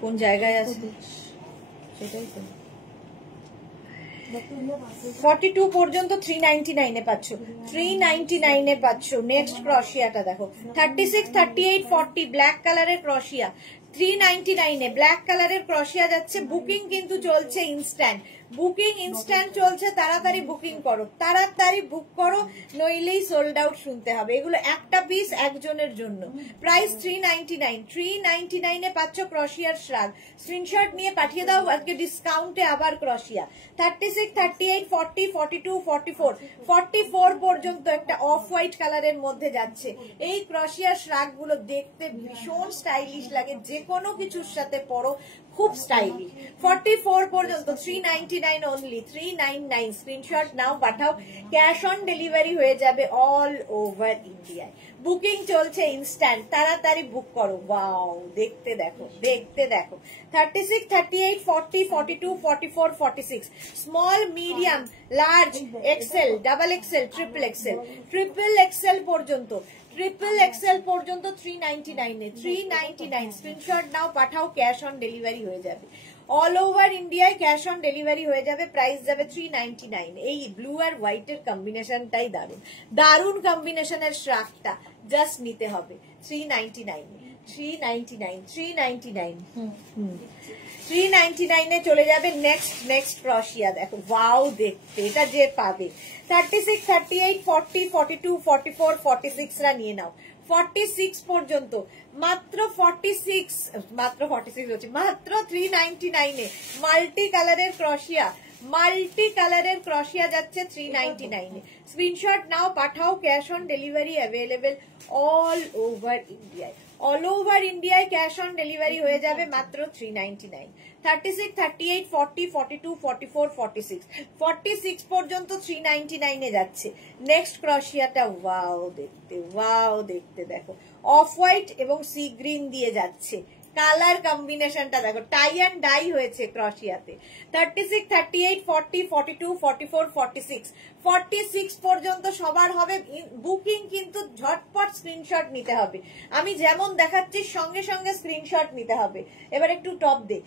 কোন জায়গায় আছে সেটাই তো। 42 পর্যন্ত 399 এ পাচ্ছ, 399 এ পাচ্ছ। নেক্সট ক্রশিয়াটা দেখো 36, 38, 40 ব্ল্যাক কালারের ক্রশিয়া 399 এ। ব্ল্যাক কালারের ক্রশিয়া যাচ্ছে, বুকিং কিন্তু চলছে ইনস্ট্যান্ট, বুকিং ইনস্ট্যান্ট চলছে, তাড়াতাড়ি বুকিং করো, তাড়াতাড়ি বুক করো, নইলেই সোল্ড আউট শুনতে হবে। এগুলো একটা পিস একজনের জন্য। প্রাইস 399, 399 এ পাচ্ছ ক্রশিয়ার শ্রাগ। স্ক্রিনশট নিয়ে পাঠিয়ে দাও, আজকে ডিসকাউন্টে আবার ক্রশিয়া। 36, 38, 40, 42, 44, 44 পর্যন্ত একটা অফ হোয়াইট কালারের মধ্যে যাচ্ছে। এই ক্রশিয়ার শ্রাগ গুলো দেখতে ভীষণ স্টাইলিশ লাগে, যে কোনো কিছুর সাথে পরো, খুব স্টাইলিশ। 44 পর্যন্ত 399 অনলি, 399 স্ক্রিনশট নাও পাঠাও, ক্যাশ অন ডেলিভারি হয়ে যাবে অল ওভার ইন্ডিয়ায়। বুকিং চলছে ইনস্ট্যান্ট, তাড়াতাড়ি বুক করো। ওয়াও দেখতে দেখো, দেখতে দেখো। 36, 38, 40, 42, 44, 46 small, medium, large, XL, double XL, triple XL, triple XL পর্যন্ত, ট্রিপল এক্সেল পর্যন্ত 399 এ, 399 স্ক্রিনশট নাও পাঠাও, ক্যাশ অন ডেলিভারি হয়ে যাবে। অল ওভার ইন্ডিয়ায় ক্যাশ অন ডেলিভারি হয়ে যাবে, প্রাইস যাবে 399। এই ব্লু আর হোয়াইটের কম্বিনেশনটাই দারুন, দারুন কম্বিনেশনের শ্রাকটা জাস্ট নিতে হবে 399 এ চলে যাবে। নেক্সট ক্রশিয়া দেখো, ওয়াও দেখতে, এটা যে পাবে 36, 38, 40, 42, 44, 46 রা নিয়ে নাও 46 পর্যন্ত, মাত্র 46 হচ্ছে, মাত্র 399 এ মাল্টি কালারের ক্রশিয়া যাচ্ছে 399 এ। স্ক্রিনশট নাও, পাঠাও, cash on delivery available all over ইন্ডিয়ায়। অল ওভার ইন্ডিয়ায় ক্যাশ অন ডেলিভারি হয়ে যাবে মাত্র 399। 36, 38, 40, 42, 44, 46, 46 পর্যন্ত 399 এ যাচ্ছে। নেক্সট ক্রশিয়াটা ওয়াও দেখতে দেখো, অফ হোয়াইট এবং সি গ্রিন দিয়ে যাচ্ছে, কালার কম্বিনেশনটা দেখো, টাই অ্যান্ড ডাই হয়েছে ক্রশিয়াতে। 36, 38, 40, 42, 44, 46, 46 পর্যন্ত সবার হবে বুকিং, কিন্তু ঝটপট স্ক্রিনশট নিতে হবে। আমি যেমন দেখাচ্ছি সঙ্গে সঙ্গে স্ক্রিনশট নিতে হবে। এবার একটু টপ দে,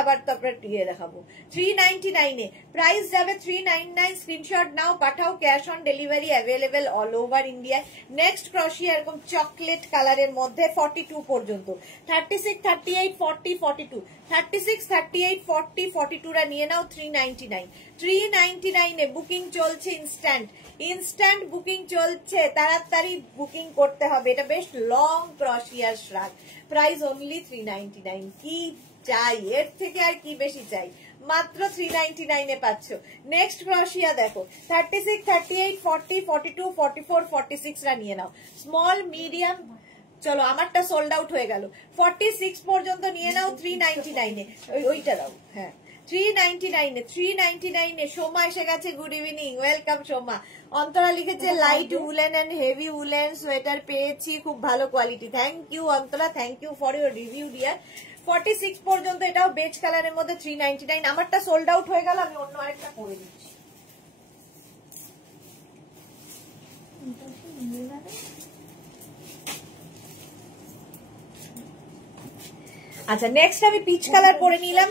আবার তারপরে টিয়ে দেখাবো। 399 এ প্রাইস যাবে 399। স্ক্রিনশট নাও, পাঠাও, cash on delivery available all over ইন্ডিয়ায়। নেক্সট ক্রশিয়া এরকম চকলেট কালারের মধ্যে 42 পর্যন্ত। 36, 38, 40, 42, 36, 38, 40, 42 রা নিয়ে নাও 399। 399 এ বুকিং চলছে, ইনস্ট্যান্ট বুকিং চলছে, তাড়াতাড়ি বুকিং করতে হবে। এটা বেশ লং ক্রশিয়ার শ্রাগ, প্রাইস অনলি 399। কি চাই এর থেকে, আর কি বেশি চাই, মাত্র 399 এ পাচ্ছ। নেক্সট ক্রশিয়া দেখো, 36, 38, 40, 42, 44, 46 রা নিয়ে নাও। স্মল মিডিয়াম, চলো আমারটা সোল্ড আউট হয়ে গেল, 46 পর্যন্ত নিয়ে নাও 399 এ। ওইটা দাও, হ্যাঁ 399 এ। সোমা এসে গেছে, good evening, welcome Soma. Antara লিখেছে light woollen and heavy woollen sweater পেয়েছি, খুব ভালো quality. Thank you Antara, thank you for your review dear. 46 পর্যন্ত, এটাও বেজ কালারের মধ্যে 399। আমারটা সোল্ড আউট হয়ে গেল, আমি অন্য আরেকটা করে দিচ্ছি। আচ্ছা, নেক্সট আমি পিচ কালার পরে নিলাম,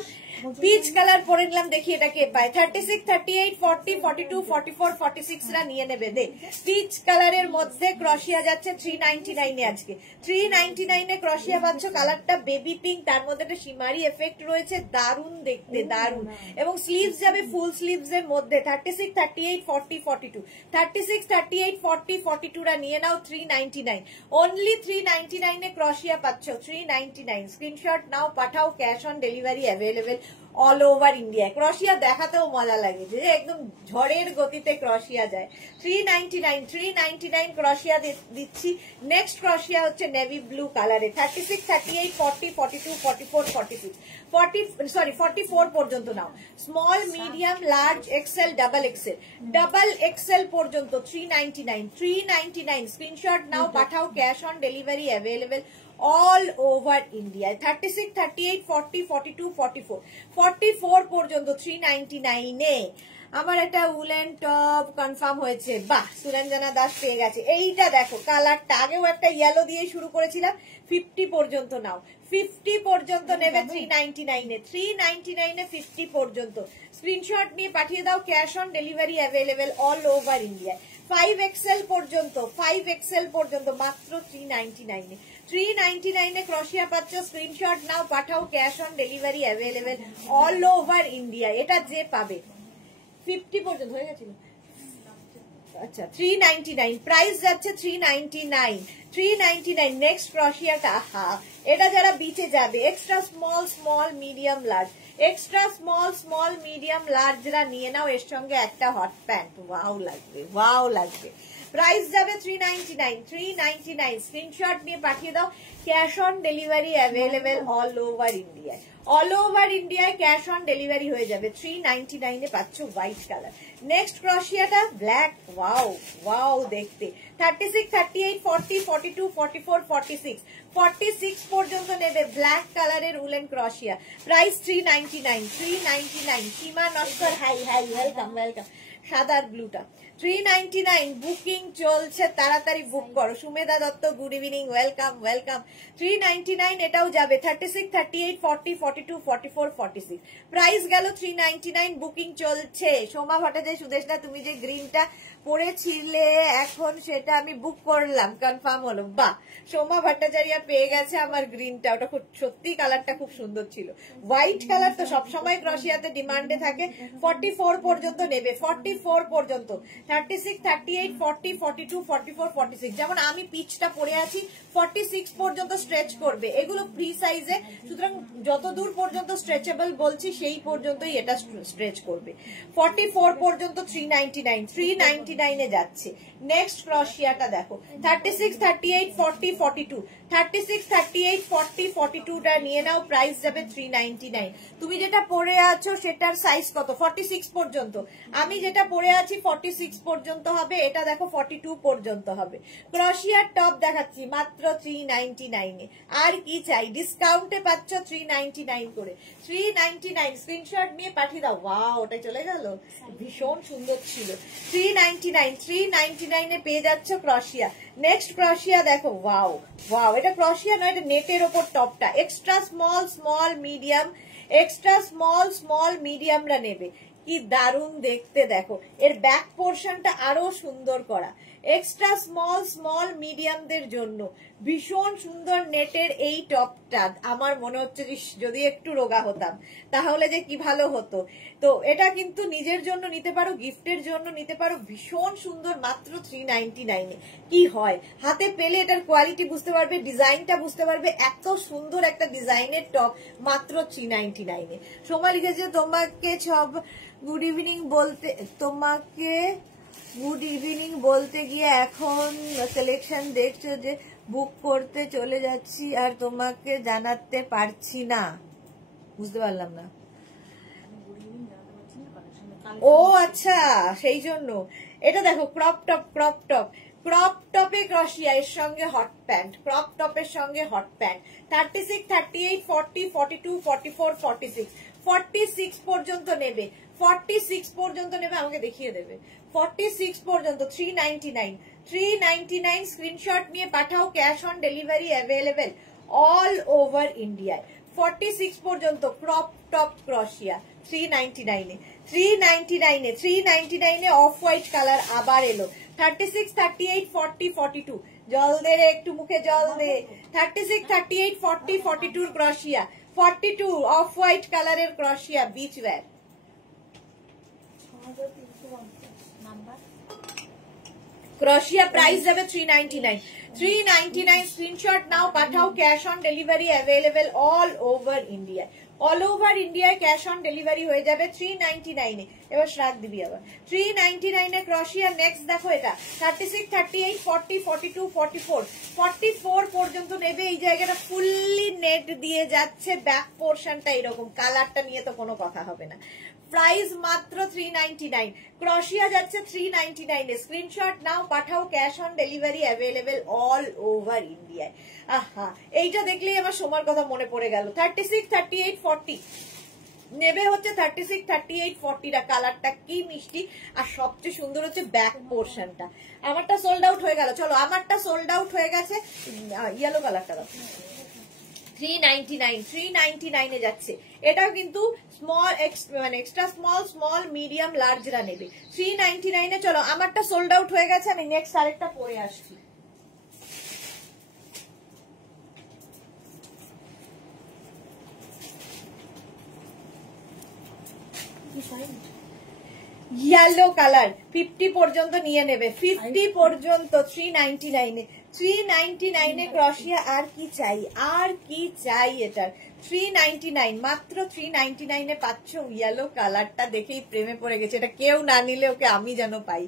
দেখি এটা কে পায়। 36, 38, 40, 42, 44, 46 রা নিয়ে নেবে। দে পিচ কালারের মধ্যে ক্রশিয়া যাচ্ছে 399 এ আজকে। 399 এ ক্রশিয়া পাচ্ছ, কালারটা বেবি পিঙ্ক, তার মধ্যে একটা শিমারি এফেক্ট রয়েছে, দারুন দেখতে, দারুন। এবং স্লিভস যাবে ফুল স্লিভস এর মধ্যে। 36, 38, 40, 42, 36, 38, 40, 42 রা নিয়ে নাও 399। অনলি 399 এ ক্রশিয়া পাচ্ছ, 399। স্ক্রিনশট নাও, পাঠাও, cash on delivery available all over India. ক্রশিয়া দেখাতেও মজা লাগে, যে একদম ঝড়ের গতিতে ক্রশিয়া যায়। 399 ক্রশিয়া দিচ্ছি। নেক্সট ক্রশিয়া হচ্ছে নেভি ব্লু কালারে। 36, 38, 40, 42, 44, 46, 44 পর্যন্ত নাও। Small, medium, large, XL, double XL পর্যন্ত 399। স্ক্রিনশট নাও, পাঠাও, cash on delivery available all over ইন্ডিয়ায়। 36, 38, 40, 42, 44, 44 পর্যন্ত 399 এ। আমার একটা উলেন টপ কনফার্ম হয়েছে, বাহ, সুরঞ্জনা দাস পেয়ে গেছে। এইটা দেখো কালারটা, আগেও একটা ইয়েলো দিয়ে শুরু করেছিলাম। 50 পর্যন্ত নাও, 50 পর্যন্ত নেবে 399 এ। 399 এ 50 পর্যন্ত। স্ক্রিনশট নিয়ে পাঠিয়ে দাও, cash on delivery available all over ইন্ডিয়ায়। 5XL পর্যন্ত মাত্র 399 এ। 399 এ ক্রশিয়া পাচ্ছ, স্ক্রিনশট নাও, পাঠাও, cash on delivery available all over India. এটা যে পাবে 50 পর্যন্ত হয়ে গেছিল। আচ্ছা, 399 প্রাইস যাচ্ছে 399। নেক্সট ক্রশিয়াটা, আহা, এটা যারা বিচে যাবে, extra small, medium, large, extra small, medium, লার্জরা নিয়ে নাও। এর সঙ্গে একটা হট প্যান্ট, ওয়াও লাগবে। প্রাইস যাবে 399। স্ক্রিনশট নিয়ে পাঠিয়ে দাও, cash on delivery available all over ইন্ডিয়ায়। অল ওভার ইন্ডিয়ায় ক্যাশ অন ডেলিভারি হয়ে যাবে। 399 এ পাচ্ছ হোয়াইট কালার। নেক্সট ক্রশিয়াটা ব্ল্যাক, ওয়াও দেখতে। 36, 38, 40, 42, 44, 46, 46 পর্যন্ত নেবে ব্ল্যাক কালারের উলেন ক্রশিয়া। প্রাইস 399। সীমা নস্কর, হাই, ওয়েলকাম। সাদার ব্লুটা 399 বুকিং চলছে, তাড়াতাড়ি বুক করো। Sumedha Dutta good evening, welcome welcome. 399 এটাও যাবে 36, 38, 40, 42, 44, 46 প্রাইস গেল 399, বুকিং চলছে। সোমা ভট্টাচার্য, সুদেশনা তুমি যে গ্রিনটা পরেছিলে এখন সেটা আমি বুক করলাম, কনফার্ম হলো। বাহ, সোমা ভট্টাচার্য পেয়ে গেছে আমার গ্রিনটা, ওটা খুব সত্যি কালারটা খুব সুন্দর ছিল। হোয়াইট কালার তো সবসময় ক্রশিয়াতে ডিমান্ডে থাকে। 44 পর্যন্ত নেবে, 44 পর্যন্ত, 36, 38, 40, 42, 44, 46 যেমন আমি পিচটা পরে আছি 46 পর্যন্ত স্ট্রেচ করবে, এগুলো ফ্রি সাইজে, সুতরাং যত দূর পর্যন্ত স্ট্রেচেবল বলছি সেই পর্যন্তই এটা স্ট্রেচ করবে। 44 পর্যন্ত 399, 399 এ যাচ্ছে। নেক্সট ক্রশিয়াটা দেখো 36, 38, 40, 42, 36, 38, 40, 42টা নিয়ে নাও, প্রাইস যাবে 399। তুমি যেটা পরে আছো সেটার সাইজ কত? 46 পর্যন্ত। আমি যেটা পরে আছি 46 পর্যন্ত হবে, এটা দেখো 42 পর্যন্ত হবে। ক্রশিয়ার টপ দেখাচ্ছি মাত্র 399 এ। আর কি চাই? ডিসকাউন্টে পাচ্ছ 399 করে। 399 স্ক্রিনশট নিয়ে পাঠিয়ে দাও। ওয়াও, ওটা চলে গেল, ভীষণ সুন্দর ছিল। 399 এ পেয়ে যাচ্ছ ক্রশিয়া। নেক্সট ক্রশিয়া দেখো, ওয়াও ওয়াও, এটা ক্রশিয়া নয়, এটা নেটের ওপর টপটা। Extra small small medium, extra small small মিডিয়ামরা নেবে, কি দারুণ দেখতে দেখো। এর ব্যাক পোর্শনটা আরো সুন্দর করা। এক্সট্রা স্মল স্মল মিডিয়ামদের জন্য ভীষণ সুন্দর নেটের এই টপটা। আমার মনে হচ্ছে যদি একটু রোগা হতাম তাহলে যে কি ভালো হতো। তো এটা কিন্তু নিজের জন্য নিতে পারো, গিফটের জন্য নিতে পারো, ভীষণ সুন্দর, মাত্র 399 এ। কি হয় হাতে পেলে এটার কোয়ালিটি বুঝতে পারবে, ডিজাইনটা বুঝতে পারবে, এত সুন্দর একটা ডিজাইনের টপ মাত্র 399 এ। সময় লিখেছে তোমাকে সব গুড ইভিনিং বলতে, তোমাকে গুড ইভিনিং বলতে গিয়ে এখন কালেকশন দেখছো যে বুক করতে চলে যাচ্ছি আর তোমাকে জানাতে পারছি না, বুঝতে পারলাম না। ও আচ্ছা, সেই জন্য। এটা দেখো crop top, crop top, crop টপে ক্রশিয়া, এর সঙ্গে হট প্যান্ট, ক্রপ টপের সঙ্গে হট প্যান্ট। 36, 38, 40, 42, 44, 46 46 পর্যন্ত নেবে, 46 পর্যন্ত নেবে, আমাকে দেখিয়ে দেবে। 46 পর্যন্ত 399, 399 স্ক্রিনশট নিয়ে পাঠাও, cash on delivery available all over ইন্ডিয়ায়। 46 পর্যন্ত ক্রপ টপ ক্রশিয়া 399 এ, 399 এ, 399 এ অফ হোয়াইট কালার আবার এলো। 36, 38, 40, 42 জল দে রে, একটু মুখে জল দে। 36, 38, 40, 42 ক্রশিয়া, 42 অফ হোয়াইট কালারের ক্রশিয়া বিচ ওয়্যার। ক্রশিয়া প্রাইস যাবে 399, 399 স্ক্রিনশট নাও পাঠাও, cash on delivery available all over India, all over ইন্ডিয়ায় ক্যাশ অন ডেলিভারি হয়ে যাবে 399 এ। এবার শ্রাক দিবি আবার 399 এ ক্রশিয়া। নেক্সট দেখো এটা 36, 38, 40, 42, 44 44 পর্যন্ত নেবে। এই জায়গাটা ফুললি নেট দিয়ে যাচ্ছে, ব্যাক পোর্শনটা এরকম, কালারটা নিয়ে তো কোনো কথা হবে না। প্রাইস মাত্র 399, ক্রশিয়া যাচ্ছে 399 এ। স্ক্রিনশট নাও পাঠাও, cash on delivery available all over ইন্ডিয়ায়। আহা, এইটা দেখলেই আমার সময়ের কথা মনে পড়ে গেল। 36, 38, 40 নেবে হচ্ছে 36, 38, 40টা। কালারটা কি মিষ্টি, আর সবচেয়ে সুন্দর হচ্ছে ব্যাক পোর্শনটা। আমারটা সোল্ড আউট হয়ে গেল, চলো আমারটা সোল্ড আউট হয়ে গেছে। ইয়েলো কালারটা দাও। 399, 399 এ যাচ্ছে। এটাও কিন্তু স্মল মানে এক্সট্রা স্মল স্মল মিডিয়াম লার্জরা নেবে 399 এ। চলো আমারটা সোল্ড আউট হয়ে গেছে, আমি নেক্সট আরেকটা পরে আসছি। ইয়েলো কালার 50 পর্যন্ত নিয়ে নেবে, 50 পর্যন্ত 399 এ। 399 এ ক্রশিয়া। আর কি চাই, আর কি চাই এটার। 399, মাত্র 399 এ পাচ্ছ। ইয়েলো কালারটা দেখেই প্রেমে পড়ে গেছে, এটা কেউ না নিলে ওকে আমি যেন পাই,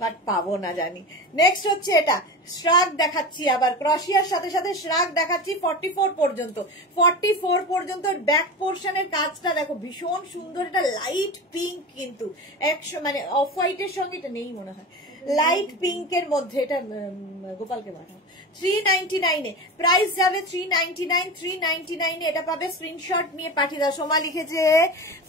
বাট পাবো না জানি। নেক্সট হচ্ছে এটা শ্রাগ দেখাচ্ছি, আবার ক্রশিয়ার সাথে সাথে শ্রাগ দেখাচ্ছি 44 পর্যন্ত। 44 পর্যন্ত ব্যাক পোর্শনের কাজটা দেখো, ভীষণ সুন্দর। এটা লাইট পিঙ্ক, কিন্তু মানে অফ হোয়াইটের সঙ্গে এটা নেই মনে হয়, লাইট পিঙ্কের মধ্যে। এটা গোপালকে পাঠাও। 399 এ প্রাইস যাবে 399 399 এ এটা পাবে। স্ক্রিনশট নিয়ে পাঠিয়ে দাও। সোমা লিখেছে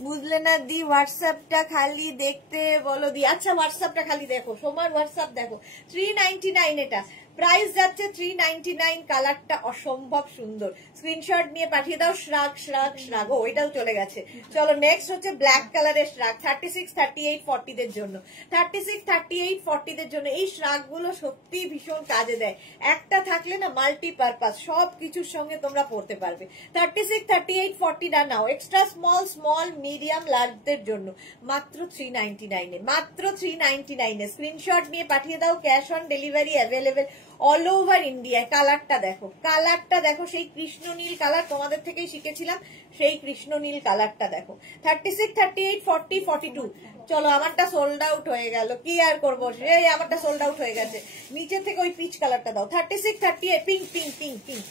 বুঝলে না দি, হোয়াটসঅ্যাপটা খালি দেখতে বলো দি। আচ্ছা হোয়াটসঅ্যাপটা খালি দেখো, সোমার হোয়াটসঅ্যাপ দেখো। 399 এটা প্রাইস যাচ্ছে 399। কালারটা অসম্ভব সুন্দর, স্ক্রিনশট নিয়ে পাঠিয়ে দাও। শ্রাগ শ্রাগ শ্রাগ, ও এটাও চলে গেছে। চলো নেক্সট হচ্ছে ব্ল্যাক কালারের শ্রাগ 36, 38, 40 দের জন্য। 36, 38, 40 দের জন্য এই শ্রাগ গুলো সত্যি ভীষণ কাজে দেয়। একটা থাকলে না মাল্টিপারপাস, সব কিছুর সঙ্গে তোমরা পড়তে পারবে। 36, 38, 40 না নাও। এক্সট্রা স্মল, স্মল, মিডিয়াম, লার্জদের জন্য মাত্র 399 এ, মাত্র 399 এ। স্ক্রিনশট নিয়ে পাঠিয়ে দাও। Cash on delivery available all over India. কালারটা দেখো, কালারটা দেখো, সেই কৃষ্ণ নীল কালার তোমাদের থেকেই শিখেছিলাম, সেই কৃষ্ণ নীল কালারটা দেখো। 36, 38, 40, 42। চলো আমারটা সোল্ড আউট হয়ে গেল, কি আর করবো, এই আমারটা সোল্ড আউট হয়ে গেছে। নিচে থেকে ওই পিচ কালারটা দাও। 36, 38, পিঙ্ক পিঙ্ক পিঙ্ক পিঙ্ক,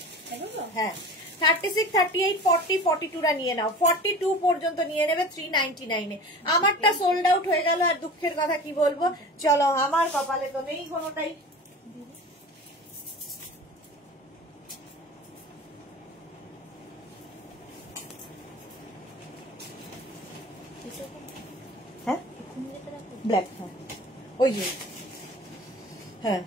হ্যাঁ 36, 38, 40, 42 রা নিয়ে নাও। 42 পর্যন্ত নিয়ে নেবে 399 এ। আমারটা সোল্ড আউট হয়ে গেল, আর দুঃখের কথা কি বলবো। চলো আমার কপালে তো নেই কোনোটাই। হ্যাঁ ব্ল্যাক, হ্যাঁ ওই যে, হ্যাঁ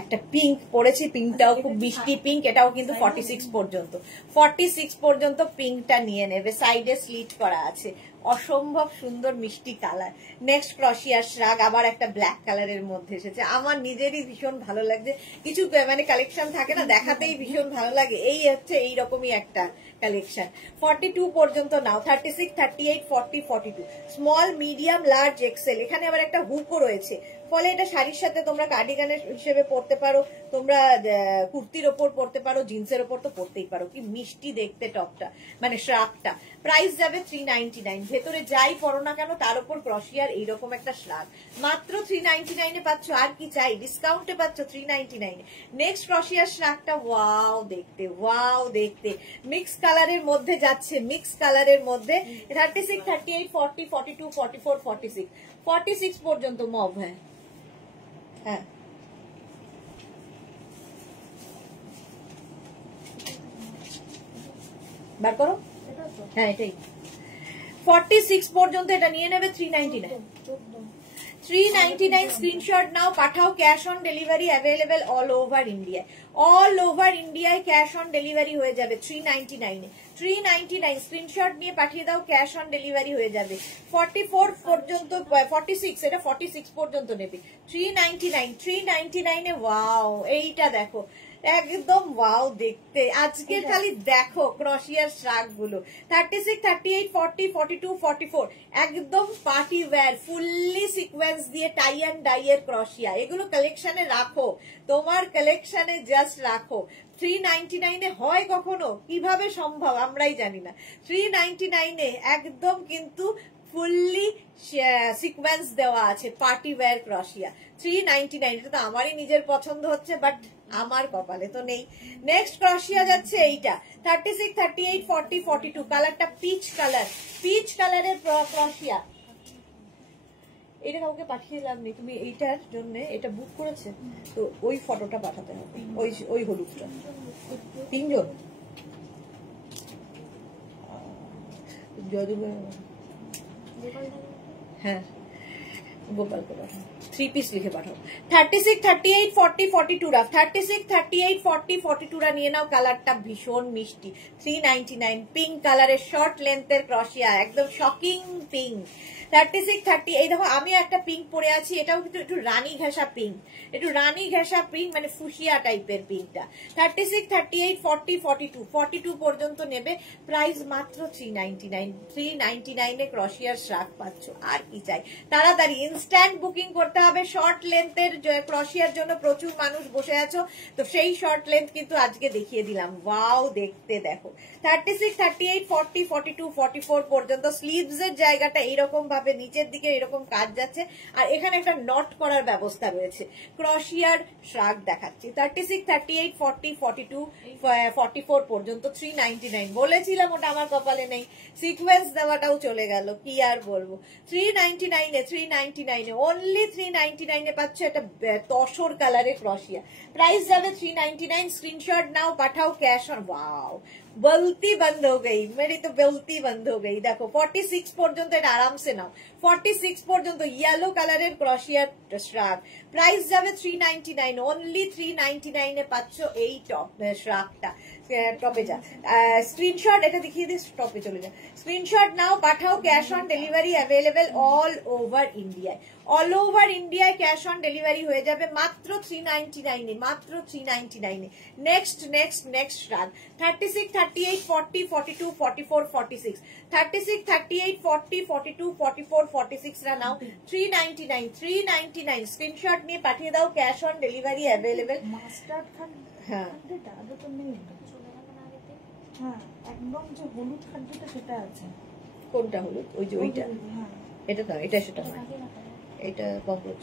একটা পিঙ্ক পড়েছি, পিঙ্কটাও খুব মিষ্টি পিঙ্ক, এটাও কিন্তু 46 পর্যন্ত, 46 পর্যন্ত পিঙ্কটা নিয়ে নেবে। সাইডে স্লিট করা আছে, অসম্ভব সুন্দর মিষ্টি কালার। নেক্সট ক্রশিয়ার শ্রাগ আবার একটা ব্ল্যাক কালারের মধ্যে এসেছে, আমার নিজেরই ভীষণ ভালো লাগছে। কিছু মানে কালেকশন থাকে না, দেখাতেই ভীষণ ভালো লাগে, এই হচ্ছে এইরকমই একটা কালেকশন। 42 পর্যন্ত নাও। 36, 38, 40, 42, স্মল, মিডিয়াম, লার্জ, এক্সেল। এখানে আবার একটা হুকও রয়েছে, ফলে এটা শাড়ির সাথে তোমরা কার্ডিগানের হিসেবে পরতে পারো, তোমরা কুর্তির ওপর পরতে পারো, জিন্সের ওপর তো পরতেই পারো। কি মিষ্টি দেখতে টপটা, মানে শ্রাগটা। প্রাইস যাবে 399। ভেতরে যাই পরো না কেন তার উপর ক্রশিয়ার এইরকম একটা শ্রাগ মাত্র 399 এ পাচ্ছ। আর কি চাই, ডিসকাউন্টে পাচ্ছ 399 এ। নেক্সট ক্রশিয়ার শ্রাগটা ওয়াও দেখতে, ওয়াও দেখতে, মিক্স কালারের মধ্যে যাচ্ছে, মিক্স কালারের মধ্যে। 36, 38, 40, 42, 44, 46, 46 পর্যন্ত মব। হ্যাঁ হ্যাঁ বার করো, হ্যাঁ এটাই 46 পর্যন্ত এটা নিয়ে নেবে 399। 399 স্ক্রিনশট নাও, পাঠাও। Cash on delivery available all over India, all over ইন্ডিয়ায় ক্যাশ অন ডেলিভারি হয়ে যাবে 399 এ। 399 স্ক্রিনশট নিয়ে পাঠিয়ে দাও, ক্যাশ অন ডেলিভারি হয়ে যাবে। 44 পর্যন্ত, 46, এটা 46 পর্যন্ত নেবে 399। 399 এ ওয়াও, এইটা দেখো একদম ওয়াও দেখতে। আজকে খালি দেখো ক্রশিয়ার শ্রাগ গুলো। 36, 38, 40, 42, 44 একদম পার্টি ওয়্যার, ফুললি সিকোয়েন্স দিয়ে টাই অ্যান্ড ডাই এর ক্রশিয়া। এগুলো কালেকশনে রাখো, তোমার কালেকশনে জাস্ট রাখো। 399 এ হয় কখনো, কিভাবে সম্ভব আমরাই জানি না। 399 এ একদম কিন্তু ফুললি সিকোয়েন্স দেওয়া আছে, পার্টি ওয়্যার ক্রশিয়া। 399, এটা তো আমারই নিজের পছন্দ হচ্ছে, বাট আমার কপালে তো নেই। নেক্সট ক্রশিয়া যাচ্ছে এইটা 36, 38, 40, 42, কালারটা পিচ কালার, পিচ কালারের ক্রশিয়া। এটা কাউকে পাঠিয়ে লাভ নেই, তুমি এইটার জন্য এটা বুক করেছে তো ওই ফটোটা পাঠাতে হবে, ওই ওই হলুদটা। 3 জন হ্যাঁ গোপালকে পাঠাও, 3 পিস লিখে পাঠাও। 36, 38, 40, 42 রা, 36, 38, 40, 42 রা নিয়ে নাও। কালারটা ভীষণ মিষ্টি, 399। পিঙ্ক কালারের শর্ট লেন্থের ক্রশিয়া, একদম শকিং পিঙ্ক। 36, 30, এই দেখো আমি একটা পিঙ্ক পরে আছি, এটাও কিন্তু একটু রানী ঘেঁষা পিঙ্ক, একটু রানী ঘেঁষা পিঙ্ক, মানে ফুসিয়া টাইপের পিঙ্কটা। 36, 38, 40, 42, 42 পর্যন্ত নেবে। প্রাইস মাত্র 399। 399 এ ক্রশিয়ার শ্রাগ পাচ্ছ, আর কি চাই। তাড়াতাড়ি ইনস্ট্যান্ট বুকিং করতে হবে। শর্ট লেন্থের ক্রশিয়ার জন্য প্রচুর মানুষ বসে আছো, তো সেই শর্ট লেন্থ কিন্তু আজকে দেখিয়ে দিলাম। ওয়াও দেখতে দেখো। 36, 38, 40, 42, 44 পর্যন্ত স্লিভস এর জায়গাটা এইরকম পাবে, নিচের দিকে এরকম কাজ যাচ্ছে, আর এখানে একটা নট করার ব্যবস্থা রয়েছে। ক্রশিয়ার শ্রাগ দেখাচ্ছি 36, 38, 40, 42, 44 পর্যন্ত 399 বলেছিলাম, ওটা আমার কপালে নেই, সিকোয়েন্স দেওয়াটাও চলে গেল, কি আর বলবো। 399 অনলি 399 পাচ্ছ এটা তসর কালারের ক্রশিয়া। প্রাইস যাবে 399। স্ক্রিনশট নাও, পাঠাও ক্যাশ অন। ওয়াও, বলতি বন্ধ हो गई, मेरी तो বলতি বন্ধ हो गई। দেখো 46 পর্যন্ত এটা আরামসে নাও, 46 পর্যন্ত ইয়েলো কালারের ক্রশিয়ার শ্রাগ। প্রাইস যাবে 399, অনলি 399 এ পাচ্ছ এই টপ শ্রাগটা। টপে যা স্ক্রিনশট, এটা দেখিয়ে দিস, টপে চলে যা। স্ক্রিনশট নাও, পাঠাও, cash on delivery available all over ইন্ডিয়ায়। অল ওভার ইন্ডিয়ায় ক্যাশ অন ডেলিভারি হয়ে যাবে মাত্র 399 এ, মাত্র 399 এ। নেক্সট নেক্সট নেক্সট শ্রাগ 36, 38, 40, 42, 44, 46, 36, 38, 40, 42, 44, 46 রা নাও 399, 399। স্ক্রিনশট নিয়ে পাঠিয়ে দাও, cash on delivery available. Mustard খান, হ্যাঁ আদৌ তো নেই। হ্যাঁ, একদম যে হলুদ খাদ্যটা সেটা আছে। কোনটা হলুদ? ওই যে ওইটা, হ্যাঁ এটা না, এটা সেটা না, এটা ককরোচ।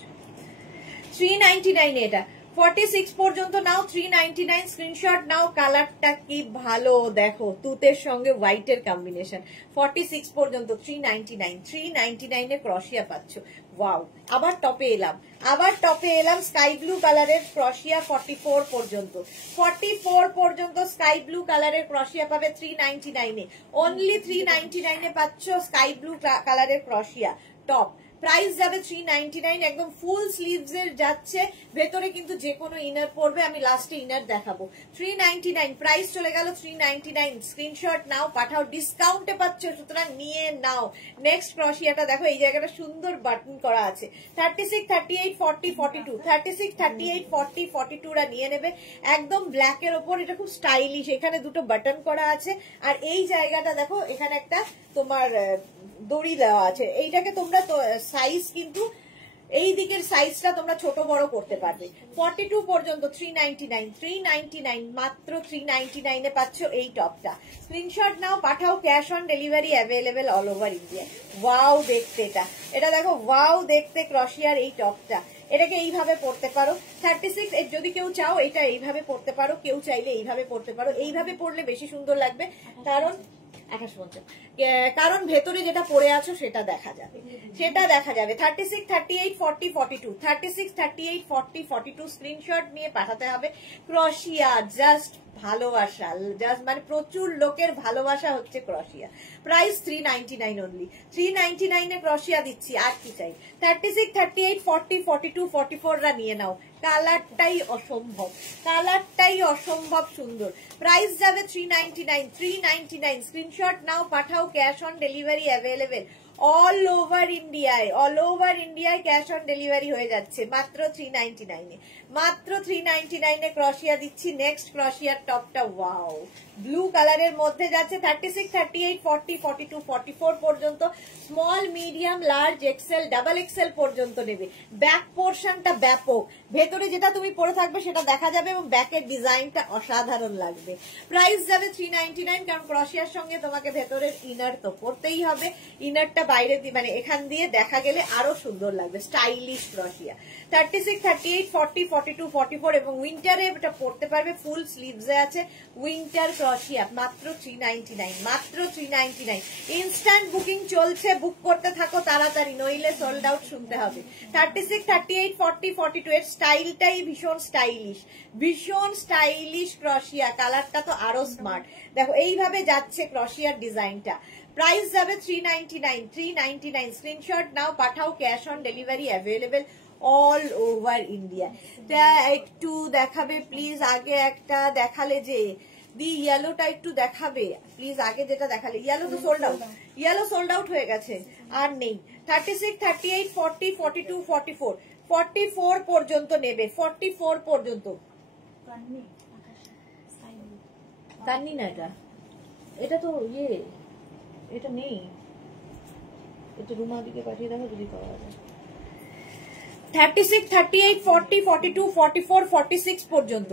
399 এটা 46 পর্যন্ত নাও, 399। স্ক্রিনশট নাও, কালারটা কি ভালো দেখো, তুতের সঙ্গে হোয়াইটের কম্বিনেশন। 46 পর্যন্ত 399, 399 এ ক্রশিয়া পাচ্ছ। ওয়াও, আবার টপে এলাম, আবার টপে এলাম, স্কাই ব্লু কালারের ক্রশিয়া 44 পর্যন্ত, 44 পর্যন্ত স্কাই ব্লু কালারের ক্রশিয়া পাবে 399 এ, অনলি 399 এ পাচ্ছ স্কাই ব্লু কালারের ক্রশিয়া টপ। প্রাইস যাবে 399, একদম ফুল স্লিভস এর যাচ্ছে, ভেতরে কিন্তু যে কোনো ইনার পড়বে, আমি লাস্টে ইনার দেখাবো। 399 প্রাইস চলে গেল 399। স্ক্রিনশট নাও, পাঠাও, ডিসকাউন্টে পাচ্ছ, সুতরাং নিয়ে নাও। নেক্সট ক্রশিয়াটা দেখো, এই জায়গাটা সুন্দর বাটন করা আছে। 36, 38, 40, 42, 36, 38, 40, 42 রা নিয়ে নেবে, একদম ব্ল্যাক এর ওপর, এটা খুব স্টাইলিশ, এখানে দুটো বাটন করা আছে, আর এই জায়গাটা দেখো, এখানে একটা তোমার দড়ি দেওয়া আছে। এইটাকে তোমরা সাইজ কিন্তু এই দিকের সাইজটা তোমরা ছোট বড় করতে পারবে। 42 পর্যন্ত 399, 399 মাত্র 399 এ পাচ্ছ এই টপটা। স্ক্রিনশট নাও, পাঠাও, cash on delivery available all over India. Wow দেখতে, এটা দেখো, ওয়াও দেখতে ক্রশিয়ার এই টপটা। এটাকে এইভাবে পড়তে পারো। 36 যদি কেউ চাও এটা এইভাবে পড়তে পারো, কেউ চাইলে এইভাবে পড়তে পারো। এইভাবে পড়লে বেশি সুন্দর লাগবে, কারণ 28, কারণ ভেতরে যেটা পরে আছো সেটা দেখা যাবে, সেটা দেখা যাবে। 36, 38, 40, 42, 36, 38, 40, 42 স্ক্রিনশট নিয়ে পাঠাতে হবে। ক্রশিয়া জাস্ট ভালোবাসা, জাস্ট মানে প্রচুর লোকের ভালোবাসা হচ্ছে ক্রশিয়া। প্রাইস 399 অনলি, 399 এ ক্রশিয়া দিচ্ছি, আর কি চাই। 36, 38, 40, 42, 44 রা নিয়ে নাও। কালারটাই অসম্ভব, কালারটাই অসম্ভব সুন্দর। প্রাইস যাবে 399, 399। স্ক্রিনশট নাও, পাঠাও, cash on delivery available all over ইন্ডিয়ায়, অল ওভার ইন্ডিয়ায় ক্যাশ অন ডেলিভারি হয়ে যাচ্ছে মাত্র 399 এ, মাত্র 399 এ ক্রশিয়া দিচ্ছি। নেক্সট ক্রশিয়ার টপটা ওয়াও ব্লু কালারের মধ্যে যাচ্ছে। 36, 38, 40, 42, 44 পর্যন্ত, small, medium, large, XL, double XL পর্যন্ত নেবে। ব্যাক পোর্শনটা ব্যাপক, ভেতরে যেটা তুমি পরে থাকবে সেটা দেখা যাবে, এবং ব্যাকের ডিজাইনটা অসাধারণ লাগবে। প্রাইস যাবে 399, কারণ ক্রশিয়ার সঙ্গে তোমাকে ভেতরের ইনার তো পরতেই হবে, ইনারটা বাইরে মানে এখান দিয়ে দেখা গেলে আরো সুন্দর লাগবে, স্টাইলিশ ক্রশিয়া। 36, 38, 40, 42, 44 এবং উইন্টারে এটা পরতে পারবে, ফুল স্লিভসে আছে। উইন্টার ক্রশিয়া মাত্র 399, মাত্র 399। ইনস্ট্যান্ট বুকিং চলছে, বুক করতে থাকো তাড়াতাড়ি, নইলে সোল্ড আউট শুনতে হবে। 36, 38, 40, 42 এর স্টাইলটাই ভীষণ স্টাইলিশ, ভীষণ স্টাইলিশ ক্রশিয়া। কালারটা তো আরো স্মার্ট, দেখো এইভাবে যাচ্ছে ক্রশিয়ার ডিজাইনটা। প্রাইস যাবে 399, 399। স্ক্রিনশট নাও, পাঠাও, cash on delivery available all over India. একটু দেখাবে প্লিজ, আগে একটা দেখালে যে দি ইয়েলোটা একটু দেখাবে প্লিজ, আগে যেটা দেখালে। ইয়েলো তো sold out, yellow sold out হয়ে গেছে, আর নেই। 36, 38, 40, 42, 44, 44 পর্যন্ত নেবে, 44 পর্যন্ত। কান্নি না, এটা তো ইয়ে, এটা নেই, এটা রুমা দিকে পাঠিয়ে দেখো যদি পাওয়া যায়। 36, 38, 40, 42, 44, 46 পর্যন্ত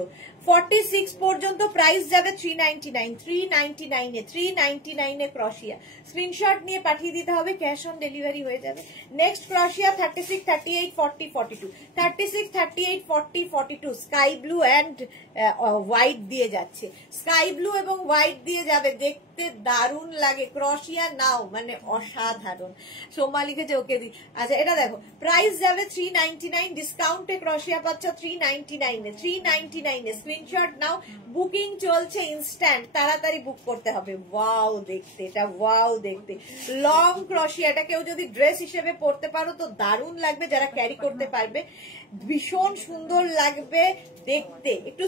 46 পর্যন্ত প্রাইস যাবে 399 399 এ 399 এ ক্রশিয়া। স্ক্রিনশট নিয়ে পাঠিয়ে দিতে হবে, ক্যাশ অন ডেলিভারি হয়ে যাবে। নেক্সট ক্রশিয়া 36, 38, 40, 42 36, 38, 40, 42 স্কাই ব্লু এন্ড হোয়াইট দিয়ে যাচ্ছে, স্কাই ব্লু এবং হোয়াইট দিয়ে যাবে, দেখতে দারুণ লাগে। ক্রশিয়া নাও মানে অসাধারণ। সোমা লিখেছে ওকে দি। আচ্ছা এটা দেখো, প্রাইস যাবে 399, ডিসকাউন্টে ক্রশিয়া পাচ্ছ 399 এ 399 এ। স্ক্রিনশট নাও, বুকিং চলছে ইনস্ট্যান্ট, তাড়াতাড়ি বুক করতে হবে। ওয়াও দেখতে, এটা ওয়াও দেখতে লং ক্রশিয়া। এটা কেউ যদি ড্রেস হিসেবে পরতে পারো তো দারুণ লাগবে, যারা ক্যারি করতে পারবে ভীষণ সুন্দর লাগবে দেখতে, একটু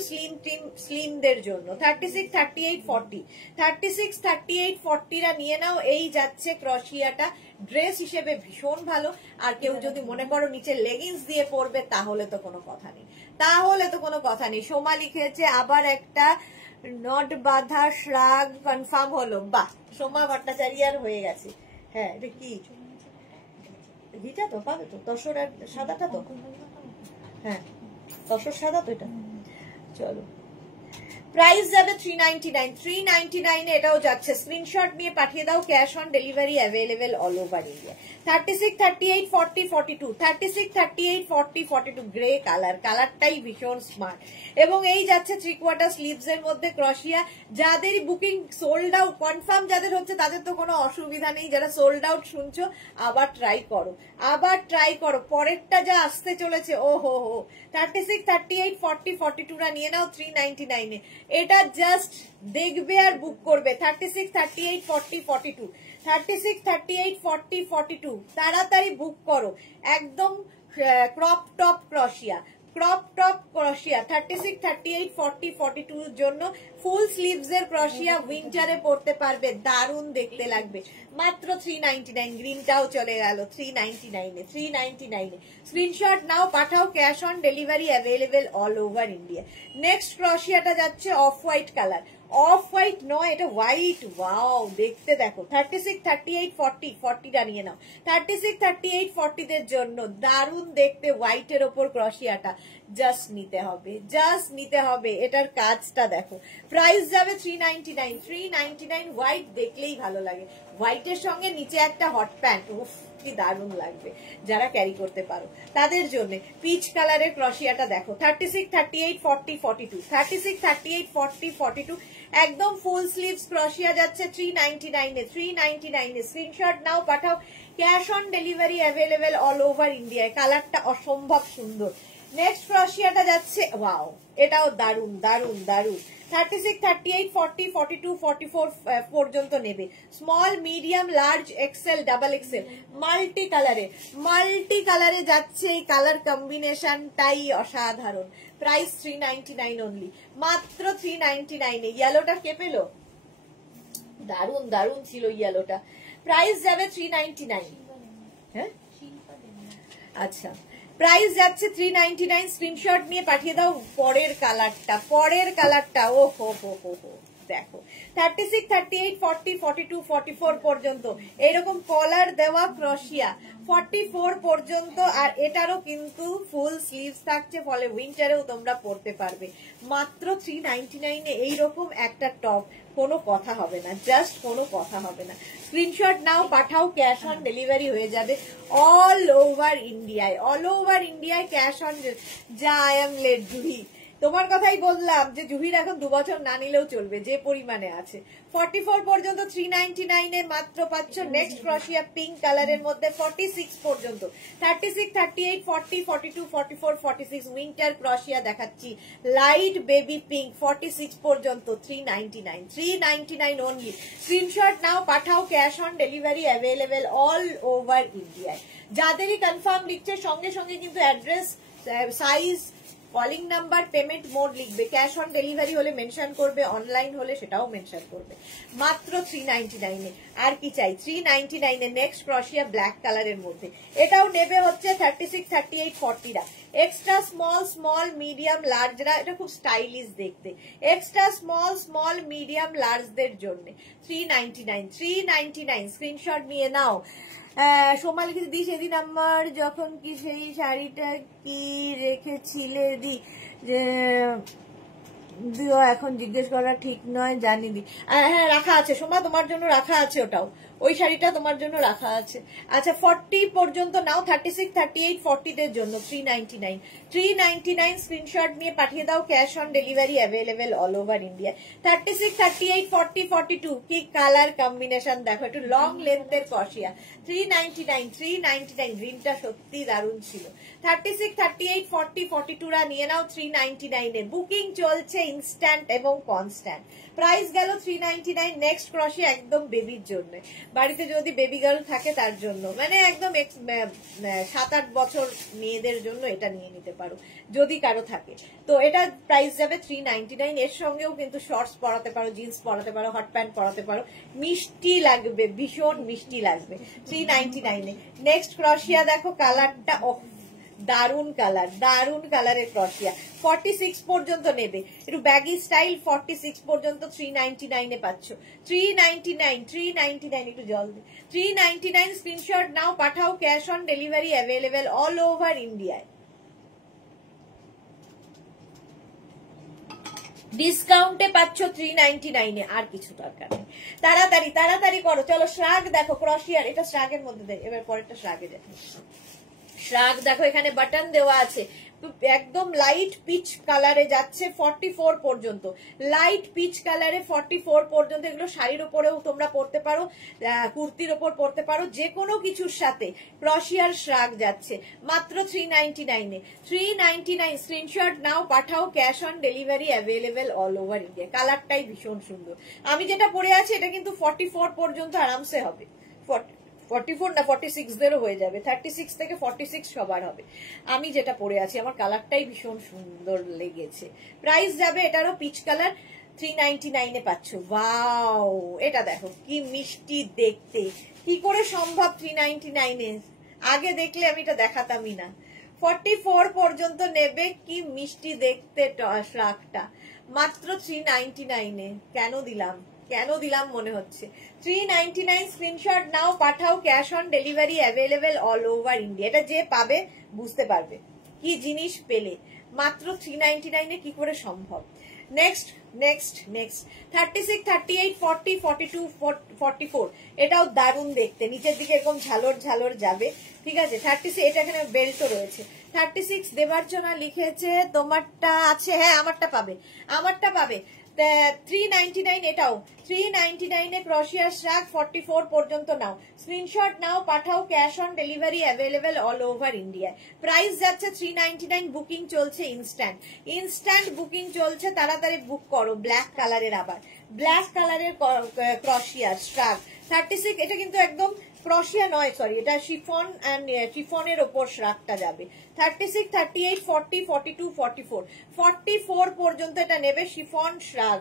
স্লিমদের জন্য। 36, 38, 40 36, 38, 40 রা নিয়ে নাও। এই যাচ্ছে ক্রশিয়াটা, ড্রেস হিসেবে ভীষণ ভালো। আর কেউ যদি মনে করো নিচে লেগিংস দিয়ে পরবে তাহলে তো কোনো কথা নেই, তাহলে তো কোনো কথা নেই। সোমা লিখেছে আবার একটা নট বাঁধা শ্রাগ কনফার্ম হলো। বাহ, সোমা ভট্টাচার্যার হয়ে গেছে। হ্যাঁ এটা কি ঘিটা তো পাবে তো, তসর সাদাটা তো, হ্যাঁ তসর সাদা তো এটা। চলো প্রাইস যাবে 399 399 এ এটাও যাচ্ছে। স্ক্রিনশট নিয়ে পাঠিয়ে দাও, cash on delivery available all over India. 36, 38, 40, 42 36, 38, 40, 42 grey colour, কালারটাই ভীষণ স্মার্ট। এবং এই যাচ্ছে 3/4 স্লিভস এর মধ্যে ক্রশিয়া। যাদের বুকিং সোল্ড আউট কনফার্ম যাদের হচ্ছে তাদের তো কোনো অসুবিধা নেই, যারা সোল্ড আউট শুনছো আবার ট্রাই করো, আবার ট্রাই করো, পরেরটা যা আসতে চলেছে ও হো হো। 36, 38, 40, 42 রা নিয়ে নাও 399 এ। এটা জাস্ট দেখবে আর বুক করবে। 36, 38, 40, 42 36, 38, 40, 42 তাড়াতাড়ি বুক করো। একদম ক্রপ টপ ক্রশিয়া, ক্রপ টপ ক্রশিয়া 36, 38, 40, 42 এর জন্য ফুল স্লিভস এর ক্রশিয়া, উইন্টারে পরতে পারবে, দারুণ দেখতে লাগবে। মাত্র 399, গ্রিনটাও চলে গেল 399 এ 399 এ। স্ক্রিনশট নাও, পাঠাও, cash on delivery available all over India. Next ক্রশিয়াটা যাচ্ছে off white colour, off white নয় এটা হোয়াইট। ওয়াও দেখতে দেখো। 36, 38, 40 40 টা নিয়ে নাও। 36, 38, 40 দের জন্য দারুণ দেখতে হোয়াইটের ওপর ক্রশিয়াটা, জাস্ট নিতে হবে, জাস্ট নিতে হবে। এটার কাজটা দেখো। প্রাইস যাবে 399 399। হোয়াইট দেখলেই ভালো লাগে, হোয়াইটের সঙ্গে নিচে একটা হট প্যান্ট, উফ কি দারুণ লাগবে। যারা ক্যারি করতে পারো তাদের জন্য পিচ কালারের ক্রশিয়াটা দেখো। 36, 38, 40, 42 36, 38, 40, 42 একদম ফুল স্লিভস ক্রশিয়া যাচ্ছে 399 এ 399 এ। স্ক্রিনশট নাও, পাঠাও, cash on delivery available all over ইন্ডিয়ায়। কালারটা অসম্ভব সুন্দর। নেক্সট ক্রশিয়াটা যাচ্ছে, ওয়াও এটাও দারুণ দারুণ দারুণ। 36, 38, 40, 42, 44 পর্যন্ত নেবে। Small, medium, large, XL, double XL, multi কালারে যাচ্ছে। এই কালার কম্বিনেশনটাই অসাধারণ। প্রাইস 399 অনলি, মাত্র 399 এ। ইয়েলোটা কে পেলো? দারুণ দারুণ ছিল ইয়েলোটা। প্রাইস যাবে 399। হ্যাঁ আচ্ছা, প্রাইস যাচ্ছে 399। স্ক্রিনশট নিয়ে পাঠিয়ে দাও পরের কালারটা, ও হো হো হো হো দেখো। 36, 38, 40, 42, 44 পর্যন্ত এরকম কলার দেওয়া ক্রশিয়া 44 পর্যন্ত। আর এটারও কিন্তু ফুল স্লিভস থাকছে, ফলে উইন্টারেও তোমরা পরতে পারবে। মাত্র 399 এ এইরকম একটা টপ, কোনো কথা হবে না, জাস্ট কোনো কথা হবে না। স্ক্রিনশট নাও, পাঠাও, ক্যাশ অন ডেলিভারি হয়ে যাবে অল ওভার ইন্ডিয়ায়। অল ওভার ইন্ডিয়ায় ক্যাশ অন। যা আই এম লেট জুহি, তোমার কথাই বললাম যে জুহির এখন 2 বছর না নিলেও চলবে, যে পরিমাণে আছে। 44 পর্যন্ত 399 এ মাত্র পাচ্ছ। নেক্সট ক্রশিয়া পিঙ্ক কালারের মধ্যে 46 পর্যন্ত। 36, 38, 40, 42, 44, 46 উইন্টার ক্রশিয়া দেখাচ্ছি, লাইট বেবি পিঙ্ক 46 পর্যন্ত 399 399 অনলি। স্ক্রিনশট নাও, পাঠাও, cash on delivery available all over ইন্ডিয়ায়। যাদেরই কনফার্ম লিখছে সঙ্গে সঙ্গে কিন্তু address, size, calling number, payment mode লিখবে। ক্যাশ অন ডেলিভারি হলে মেনশন করবে, অনলাইন হলে সেটাও মেনশন করবে। মাত্র 399 এ। আর কি চাই? 399 এ। নেক্সট ক্রশিয়া ব্ল্যাক কালারের মধ্যে, এটাও নেবে হচ্ছে 36, 38, 40 রা। এক্সট্রা স্মল মিডিয়াম লার্জরা এটা খুব স্টাইলিশ দেখতে, এক্সট্রা স্মল মিডিয়াম লার্জদের জন্য 399 স্ক্রিনশট নিয়ে নাও। সোমালি দি সেদিন আমার যখন কি সেই শাড়িটা কি রেখেছিলে দি দিও, এখন জিজ্ঞেস করা ঠিক নয়, জানি দি। হ্যাঁ রাখা আছে সোমা, তোমার জন্য রাখা আছে, ওটাও ওই শাড়িটা তোমার জন্য রাখা আছে। আচ্ছা 40 পর্যন্ত নাও, 36, 38, 40 দের জন্য 399 স্ক্রিনশট নিয়ে পাঠিয়ে দাও, cash on delivery available all over India. 36, 38, 40, 42 কি কালার কম্বিনেশন দেখো, একটু লং লেন্থের কশিয়া। 399 গ্রিনটা সত্যি দারুণ ছিল। 36, 38, 40, 42 রা নিয়ে নাও 399 এ। বুকিং চলছে ইনস্ট্যান্ট এবং কনস্ট্যান্ট। প্রাইস গেল 399। নেক্সট ক্রশি একদম বেবির জন্য, বাড়িতে যদি বেবি গার্ল থাকে তার জন্য, মানে একদম 7-8 বছর মেয়েদের জন্য এটা নিয়ে নিতে পারো যদি কারো থাকে। তো এটা প্রাইস যাবে 399। এর সঙ্গেও কিন্তু শর্টস পরাতে পারো, জিন্স পরাতে পারো, হট প্যান্ট পরাতে পারো, মিষ্টি লাগবে, ভীষণ মিষ্টি লাগবে 399 এ। নেক্সট ক্রশিয়া দেখো, কালারটা দারুন কালারের ক্রশিয়া। 46 পর্যন্ত নেবে, একটু ব্যাগি স্টাইল, 46 পর্যন্ত 399 এ পাচ্ছ। 399 একটু জল দে। 399 স্ক্রিনশট নাও, পাঠাও, cash on delivery available all over ইন্ডিয়ায়। ডিসকাউন্টে পাচ্ছ 399 এ, আর কিছু দরকার নেই। তাড়াতাড়ি করো। চলো শ্রাগ দেখো, ক্রশিয়ার, এটা শ্রাগের মধ্যে দেয়। এবার পরেরটা শ্রাগে দেখো। শ্রাগ দেখো, এখানে বাটন দেওয়া আছে, একদম লাইট পিচ কালারে যাচ্ছে 44 পর্যন্ত, লাইট পিচ কালারে 44 পর্যন্ত। এগুলো শাড়ির ওপরেও তোমরা পরতে পারো, কুর্তির ওপর পরতে পারো, যে কোনো কিছুর সাথে ক্রশিয়ার শ্রাগ যাচ্ছে মাত্র 399 এ। 399 স্ক্রিনশট নাও, পাঠাও, cash on delivery available all over India. কালারটাই ভীষণ সুন্দর। আমি যেটা পরে আছি এটা কিন্তু 44 পর্যন্ত আরামসে হবে, 44 না 46 দেরও হয়ে যাবে, 36 থেকে 46 সবার হবে। আমি যেটা পরে আছি আমার কালারটাই ভীষণ সুন্দর লেগেছে। প্রাইস যাবে এটারও পিচ কালার, 399 এ পাচ্ছ। ওয়াও, এটা দেখো কি মিষ্টি দেখতে, কি করে সম্ভব 399 এ? আগে দেখলে আমি এটা দেখাতামই না। 44 পর্যন্ত নেবে, কি মিষ্টি দেখতে শ্রাগটা, মাত্র 399 এ। কেন দিলাম মনে হচ্ছে। 399 স্ক্রিনশট নাও, পাঠাও, cash on delivery available all over India. এটা যে পাবে বুঝতে পারবে কি জিনিস পেলে, মাত্র 399 এ কি করে সম্ভব। নেক্সট 36, 38, 40, 42, 44 এটাও দারুণ দেখতে, নিচের দিকে এরকম ঝালর যাবে, ঠিক আছে। 36 এটা এখানে বেল্টও রয়েছে। 36 দেবার্চনা লিখেছে, তোমারটা আছে? হ্যাঁ আমারটা পাবে। 399 এটাও 399 এ ক্রশিয়া শ্রাগ 44 পর্যন্ত নাও, স্ক্রিনশট নাও, পাঠাও, cash on delivery available all over India. Price যাচ্ছে 399। বুকিং চলছে ইনস্ট্যান্ট বুকিং চলছে, তাড়াতাড়ি বুক করো। ব্ল্যাক কালারের, আবার ব্ল্যাক কালারের ক্রশিয়া শ্রাগ 36। এটা কিন্তু একদম ক্রশিয়া নয়, সরি, এটা শিফন এন্ড শিফনের ওপর শ্রাগটা যাবে। 36, 38, 40, 42, 44 পর্যন্ত এটা নেবে, শিফন শ্রাগ।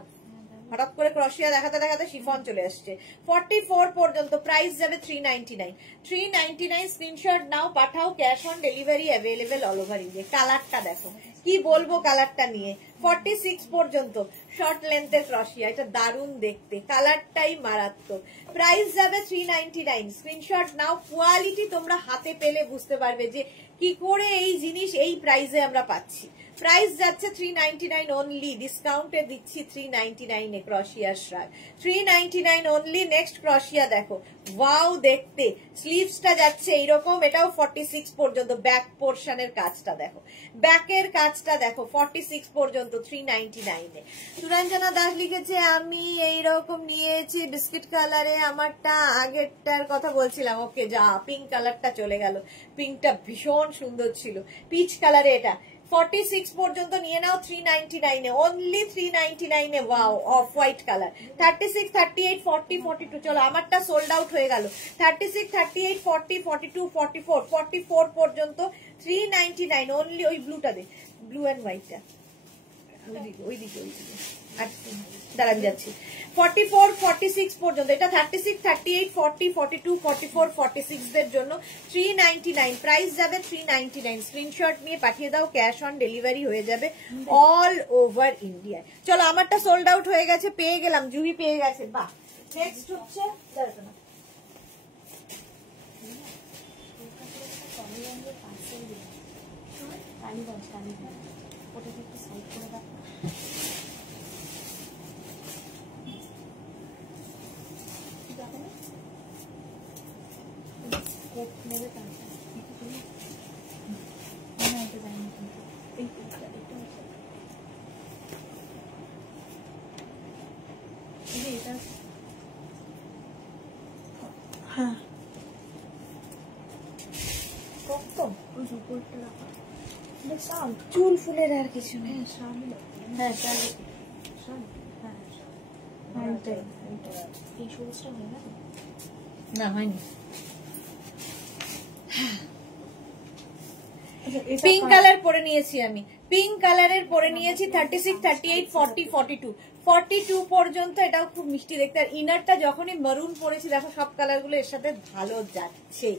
হঠাৎ করে ক্রশিয়া দেখাতে শিফন চলে আসছে। 44 পর্যন্ত প্রাইস যাবে 399 স্ক্রিনশট নাও, পাঠাও, cash on delivery available all over India. কালারটা দেখো, কি বলবো কালারটা নিয়ে। 46 পর্যন্ত শর্ট লেন্থের ক্রশিয়া, এটা দারুণ দেখতে, কালারটাই মারাত্মক। প্রাইস যাবে 399 স্ক্রিনশট নাও। কোয়ালিটি তোমরা হাতে পেলে বুঝতে পারবে যে কি করে এই জিনিস এই প্রাইসে আমরা পাচ্ছি। প্রাইস যাচ্ছে 399 অনলি, ডিসকাউন্টে দিচ্ছি 399 এ ক্রশিয়ার শ্রাগ, 399 অনলি। নেক্সট ক্রশিয়া দেখো, ওয়াও দেখতে, স্লিভসটা যাচ্ছে এইরকম, এটাও 46 পর্যন্ত। ব্যাক পোর্শনের কাজটা দেখো, ব্যাকের কাজটা দেখো, 46 পর্যন্ত 399 এ। সুরঞ্জনা দাস লিখেছে, আমি এইরকম নিয়েছি বিস্কিট কালারে, আমারটা আগেরটার কথা বলছিলাম। ওকে, যা পিঙ্ক কালারটা চলে গেল, পিঙ্কটা ভীষণ সুন্দর ছিল। পিচ কালারে এটা 46 পর্যন্ত নিয়ে নাও 399 এ, অনলি 399 এ। Wow, off white colour. 36, 38, 40, 42 চলো, আমারটা সোল্ড আউট হয়ে গেল। 36, 38, 40, 42, 44 পর্যন্ত 399 অনলি। ওই ব্লুটা দে, ব্লু এন্ড হোয়াইটটা ওইদিকে আর দাঁড়ান যাচ্ছি 44 46 পর্যন্ত, এটা 36 38 40 42 44 46 দের জন্য 399 প্রাইস যাবে 399। স্ক্রিনশট নিয়ে পাঠিয়ে দাও, ক্যাশ অন ডেলিভারি হয়ে যাবে অল ওভার ইন্ডিয়া। চলো আমারটা সোল্ড আউট হয়ে গেছে, পেয়ে গেলাম, জুহি পেয়ে গেছে, বাহ। নেক্সট হচ্ছে হ্যাঁ চুল ফুলের আর কিছু নেই। হ্যাঁ না হয়নি। পিঙ্ক কালার পরে নিয়েছি আমি, পিঙ্ক কালারের পরে নিয়েছি 36 38 40 42 42 পর্যন্ত। এটাও খুব মিষ্টি দেখতে, আর ইনারটা যখনই মারুন পরেছি দেখো সব কালার গুলো এর সাথে ভালো যাচ্ছে।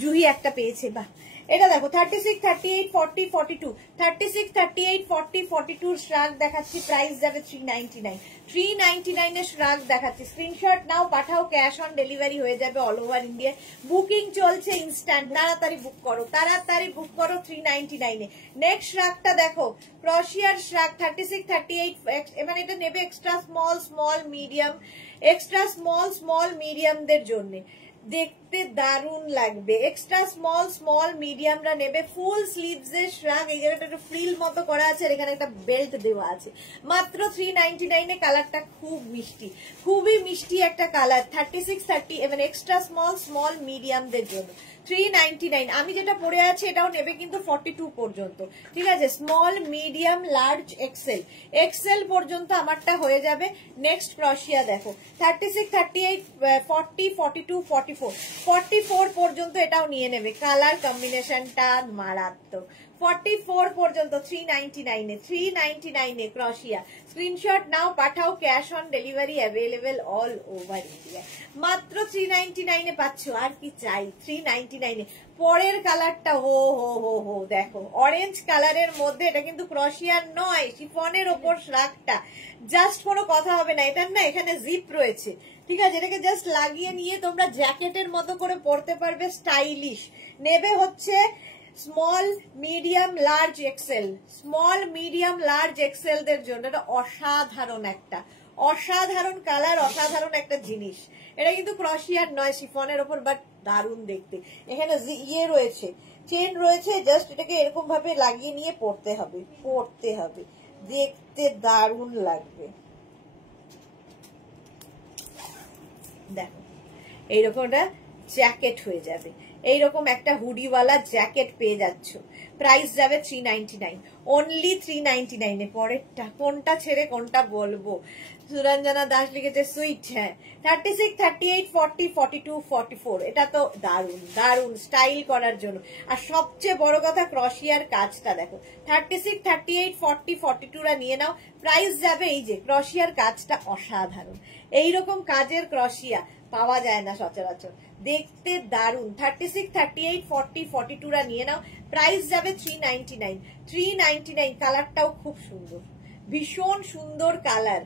জুহি একটা পেয়েছে, বাহ। এটা দেখো 36 38 40 42 36 38 40 42 শ্রাগ দেখাচ্ছি, প্রাইস যাবে 399 399 এর শ্রাগ দেখাচ্ছি। স্ক্রিনশট নাও, পাঠাও, ক্যাশ অন ডেলিভারি হয়ে যাবে অল ওভার ইন্ডিয়া। বুকিং চলছে ইনস্ট্যান্ট, তাড়াতাড়ি বুক করো, তাড়াতাড়ি বুক করো 399 এ। নেক্সট শ্রাগটা দেখো, ক্রোশিয়ার শ্রাগ 36 38, মানে এটা নেবে extra small small medium, extra small small মিডিয়ামদের জন্য, দেখতে দারুণ লাগবে। এক্সট্রা স্মল স্মল মিডিয়ামরা নেবে, ফুল স্লিভস এর শ্রাগ, এই জায়গাটা একটা ফ্রিল মতো করা আছে, আর এখানে একটা বেল্ট দেওয়া আছে, মাত্র 399 এ। কালারটা খুব মিষ্টি, খুবই মিষ্টি একটা কালার, 36 30 মানে এক্সট্রা স্মল স্মল মিডিয়ামদের জন্য 399। আমি যেটা পরে আছি এটাও নেবে কিন্তু 42 পর্যন্ত, ঠিক আছে? Small medium large XL, XL পর্যন্ত আমারটা হয়ে যাবে। নেক্সট ক্রোশিয়া দেখো 36 38 40 42 44 44 পর্যন্ত এটাও নিয়ে নেবে, কালার কম্বিনেশনটা মারাত্মক। 44 পর্যন্ত 399 এ, 399 এ ক্রোশিয়া। স্ক্রিনশট নাও, পাঠাও, cash on delivery available all over India. মাত্র 399 এ পাচ্ছ, আর কি চাই? 399 এ। পরের কালারটা হো হো হো হো দেখো, অরেঞ্জ কালারের মধ্যে, এটা কিন্তু ক্রোশিয়ার নয়, শিফনের ওপর শ্রাগটা, জাস্ট কোনো কথা হবে না, এটার না এখানে জিপ রয়েছে, ঠিক আছে? এটাকে জাস্ট লাগিয়ে নিয়ে তোমরা জ্যাকেটের মতো করে পরতে পারবে, স্টাইলিশ। নেবে হচ্ছে small medium large XL, small medium large XL দের জন্য এটা অসাধারণ একটা, অসাধারণ কালার, অসাধারণ একটা জিনিস। এটা কিন্তু ক্রোশিয়ার নয়, শিফনের ওপর, বাট দারুণ দেখতে। এখানে ইয়ে রয়েছে, চেন রয়েছে, জাস্ট এটাকে এরকম ভাবে লাগিয়ে নিয়ে পরতে হবে, পরতে হবে, দেখতে দারুণ লাগবে। দেখো এইরকম একটা জ্যাকেট হয়ে যাবে, এইরকম একটা হুডিওয়ালা জ্যাকেট পেয়ে যাচ্ছ, প্রাইস যাবে 399, অনলি 399 এ। পরেরটা কোনটা ছেড়ে কোনটা বলবো? সুরঞ্জনা দাস লিখেছে সুইট, হ্যাঁ 36 38 40 42 44, এটা তো দারুণ দারুণ স্টাইল করার জন্য। আর সবচেয়ে বড় কথা ক্রোশিয়ার কাজটা দেখো, 36 38 40 42 রা নিয়ে নাও, প্রাইস যাবে, এই যে ক্রোশিয়ার কাজটা অসাধারণ, এইরকম কাজের ক্রোশিয়া পাওয়া যায় না সচরাচর, দেখতে দারুণ। 36 38 40 42 রা নিয়ে নাও, প্রাইস যাবে 399 399। কালারটাও খুব সুন্দর, ভীষণ সুন্দর কালার,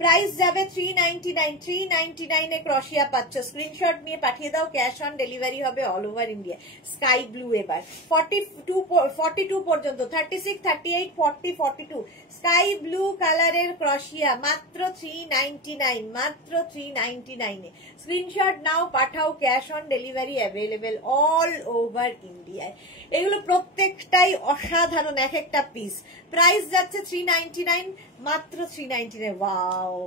প্রাইস যাবে 399 399 এ ক্রোশিয়া পাচ্ছ। স্ক্রিনশট নিয়ে পাঠিয়ে দাও, ক্যাশ অন ডেলিভারি হবে all over India. Sky blue এবার 42 পর্যন্ত, 36 38 40 42 স্কাই ব্লু কালারের ক্রোশিয়া, মাত্র 399, মাত্র 399 এ। স্ক্রিনশট নাও, পাঠাও, cash on delivery available all over ইন্ডিয়ায়। এগুলো প্রত্যেকটাই অসাধারণ, এক একটা পিস। প্রাইস যাচ্ছে 399, মাত্র 399। ওয়াও,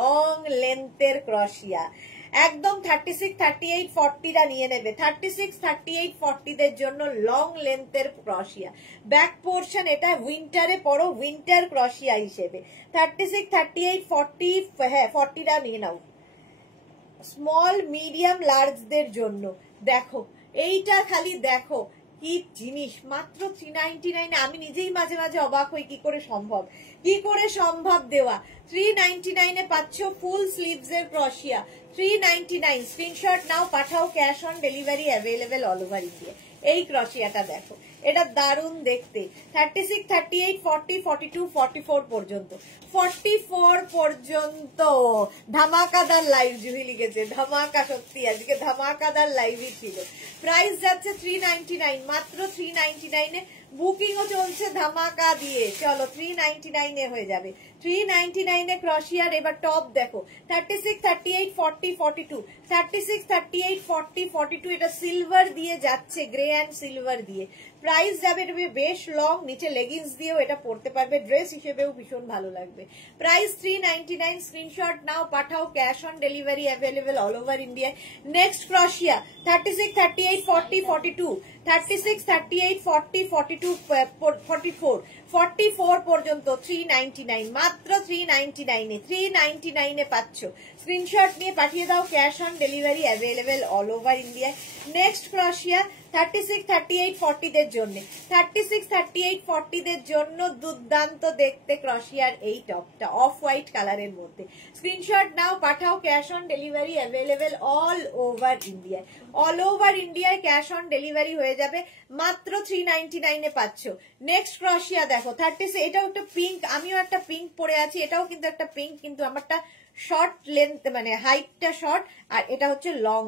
লং লেন্থের ক্রোশিয়া, একদম 36 38 40 রা নিয়ে নেবে, 36 38 40 দের জন্য লং লেন্থের ক্রোশিয়া। ব্যাক পোর্শন, এটা উইন্টারে পরো, উইন্টার ক্রোশিয়া হিসেবে 36 38 40, হ্যাঁ 40 রা নিয়ে নাও। স্মল মিডিয়াম লার্জদের জন্য দেখো, এইটা খালি দেখো কি জিনিস, মাত্র 399। আমি নিজেই মাঝে মাঝে অবাক হই কি করে সম্ভব দেওয়া। 399 পাচ্ছ ফুল স্লিভস এর ক্রশিয়া। 399 স্ক্রিনশট নাও, পাঠাও, cash on delivery available all over India. এই ক্রশিয়াটা দেখো, এটা দারুণ দেখতে। 36, 38, 40, 42, 44 পর্যন্ত, 44 পর্যন্ত ধামাকাদার লাইভ। জুহি লিখেছে ধামাকা, সত্যি আজকে ধামাকাদার লাইভই ছিল। প্রাইস যাচ্ছে 399, মাত্র 399 বুকিংও চলছে ধামাকা দিয়ে। চলো 399 হয়ে যাবে। 399 ক্রশিয়ার। এবার টপ দেখো, 36, 38, 40, 42, 36, 38, 40, 42। এটা সিলভার দিয়ে যাচ্ছে, গ্রে অ্যান্ড সিলভার দিয়ে। প্রাইস যাবে, এটা বেশ লং, নিচে লেগিংস দিয়েও এটা পরতে পারবে, ড্রেস হিসেবেও ভীষণ ভালো লাগবে। প্রাইস 399, স্ক্রিনশট নাও, পাঠাও, cash on delivery available all over India. Next ক্রশিয়া 36, 38, 40, 42, 36, 38, 40, 42, 44, 44 পর্যন্ত 399, মাত্র 399 এ 399 পাচ্ছ। স্ক্রিনশট নিয়ে পাঠিয়ে দাও, cash on delivery available all over India. Next ক্রশিয়া 36, 38, 40 দের জন্য, 36, 38, 40 দের জন্য দুর্দান্ত দেখতে ক্রশিয়ার এই টপটা অফ হোয়াইট কালারের মধ্যে। স্ক্রিনশট নাও, পাঠাও, cash on delivery available all over ইন্ডিয়ায়। অল ওভার ইন্ডিয়ায় ক্যাশ অন ডেলিভারি হয়ে যাবে, মাত্র 399 পাচ্ছ। নেক্সট ক্রশিয়া দেখো 36, এটাও একটা পিঙ্ক, আমিও একটা পিঙ্ক পরে আছি, এটাও কিন্তু একটা পিঙ্ক, কিন্তু আমারটা শর্ট লেন্থ, মানে হাইটটা শর্ট, আর এটা হচ্ছে লং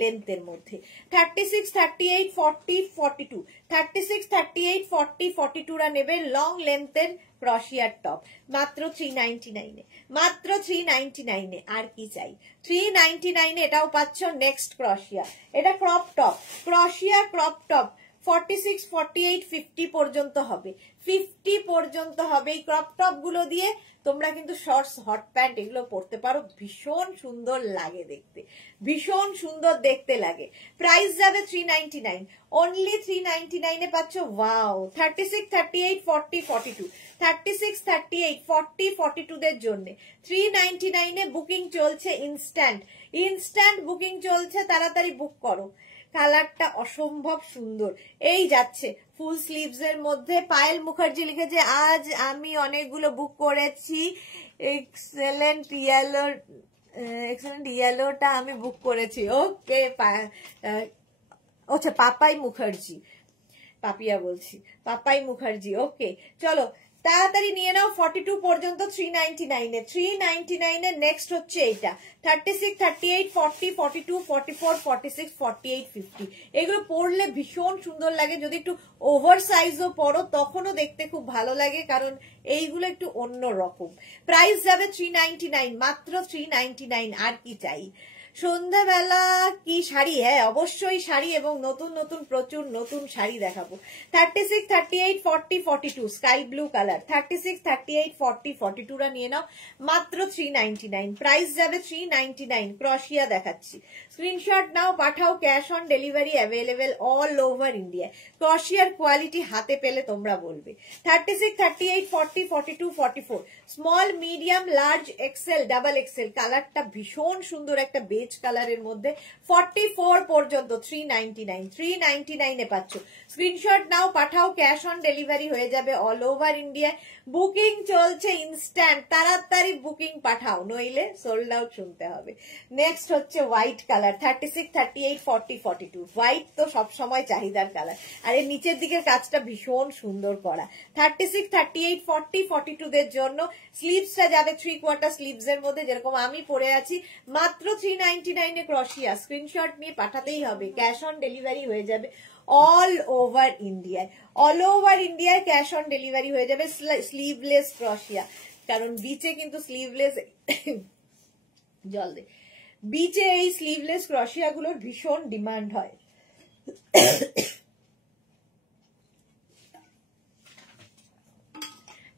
লেন্থের মধ্যে। 36, 38, 40, 42, 36, 38, 40, 42 রা নেবে লং লেন্থের ক্রশিয়ার টপ, মাত্র 399 মাত্র 399 আর কি চাই। 399 এটাও পাচ্ছ। নেক্সট ক্রশিয়া, এটা ক্রপ টপ, ক্রশিয়া ক্রপ টপ 46, 48, 50 পর্যন্ত হবে, 50 পর্যন্ত হবে। এই ক্রপ টপ গুলো দিয়ে তোমরা কিন্তু শর্টস, হট প্যান্ট এগুলো পরতে পারো, ভীষণ সুন্দর লাগে দেখতে, ভীষণ সুন্দর দেখতে লাগে। প্রাইস যাবে 399, অনলি 399 পাচ্ছ। ওয়াও। 36, 38, 40, 42, 36, 38, 40, 42 দের জন্য 399 বুকিং চলছে। ইনস্ট্যান্ট বুকিং চলছে, তাড়াতাড়ি বুক করো। কালারটা অসম্ভব সুন্দর, এই যাচ্ছে ফুল স্লিভস এর মধ্যে। পায়েল মুখার্জি লিখেছে আজ আমি অনেকগুলো বুক করেছি, এক্সেলেন্ট ইয়েলোটা আমি বুক করেছি। ওকে, আচ্ছা পাপাই মুখার্জি, পাপিয়া বলছি, পাপাই মুখার্জি। ওকে চলো তাড়াতাড়ি নিয়ে নাও, 42 পর্যন্ত 399 399 নেক্সট হচ্ছে এইটা 36, 38, 40, 42, 44, 46, 48, 50। এগুলো পরলে ভীষণ সুন্দর লাগে, যদি একটু ওভার সাইজও পরো তখনও দেখতে খুব ভালো লাগে, কারণ এইগুলো একটু অন্য রকম। প্রাইস যাবে 399, মাত্র 399 আর কি চাই। সন্ধ্যাবেলা কি শাড়ি? হ্যাঁ অবশ্যই শাড়ি, এবং নতুন নতুন প্রচুর নতুন শাড়ি দেখাবো। 36, 38, 40, 42 স্কাই ব্লু কালার, 36, 38, 40, 42 রা নিয়ে নাও, মাত্র 399। প্রাইস যাবে 399। ক্রশিয়া দেখাচ্ছি, স্ক্রিনশট নাও, পাঠাও, cash on delivery available all over India. ক্রশিয়ার কোয়ালিটি হাতে পেলে তোমরা বলবে। 36, 38, 40, 42, 44 small, medium, large, XL, double XL. কালারটা ভীষণ সুন্দর, একটা বেজ কালারের মধ্যে। 44 পর্যন্ত 399 এ পাচ্ছ। স্ক্রিনশট নাও, পাঠাও, ক্যাশ অন ডেলিভারি হয়ে যাবে অল ওভার ইন্ডিয়া। বুকিং চলছে ইনস্ট্যান্ট, তাড়াতাড়ি বুকিং পাঠাও, নইলে সোল্ড আউট শুনতে হবে। নেক্সট হচ্ছে হোয়াইট কালার, 36, 38, 40, 42 হোয়াইট তো সবসময় চাহিদার কালার, আর এর নিচের দিকের কাজটা ভীষণ সুন্দর করা। 36, 38, 40, 42 দের জন্য স্লিভসটা যাবে 3/4 স্লিভস এর মধ্যে, যেরকম আমি পরে আছি, মাত্র 399 এ ক্রশিয়া। স্ক্রিনশট নিয়ে পাঠাতেই হবে, ক্যাশ অন ডেলিভারি হয়ে যাবে অল ওভার ইন্ডিয়ায়। অল ওভার ইন্ডিয়ায় ক্যাশ অন ডেলিভারি হয়ে যাবে। স্লিভলেস ক্রশিয়া, কারণ বিচে কিন্তু স্লিভলেস জল দে, বিচে এই স্লিভলেস ক্রশিয়া গুলোর ভীষণ ডিমান্ড হয়।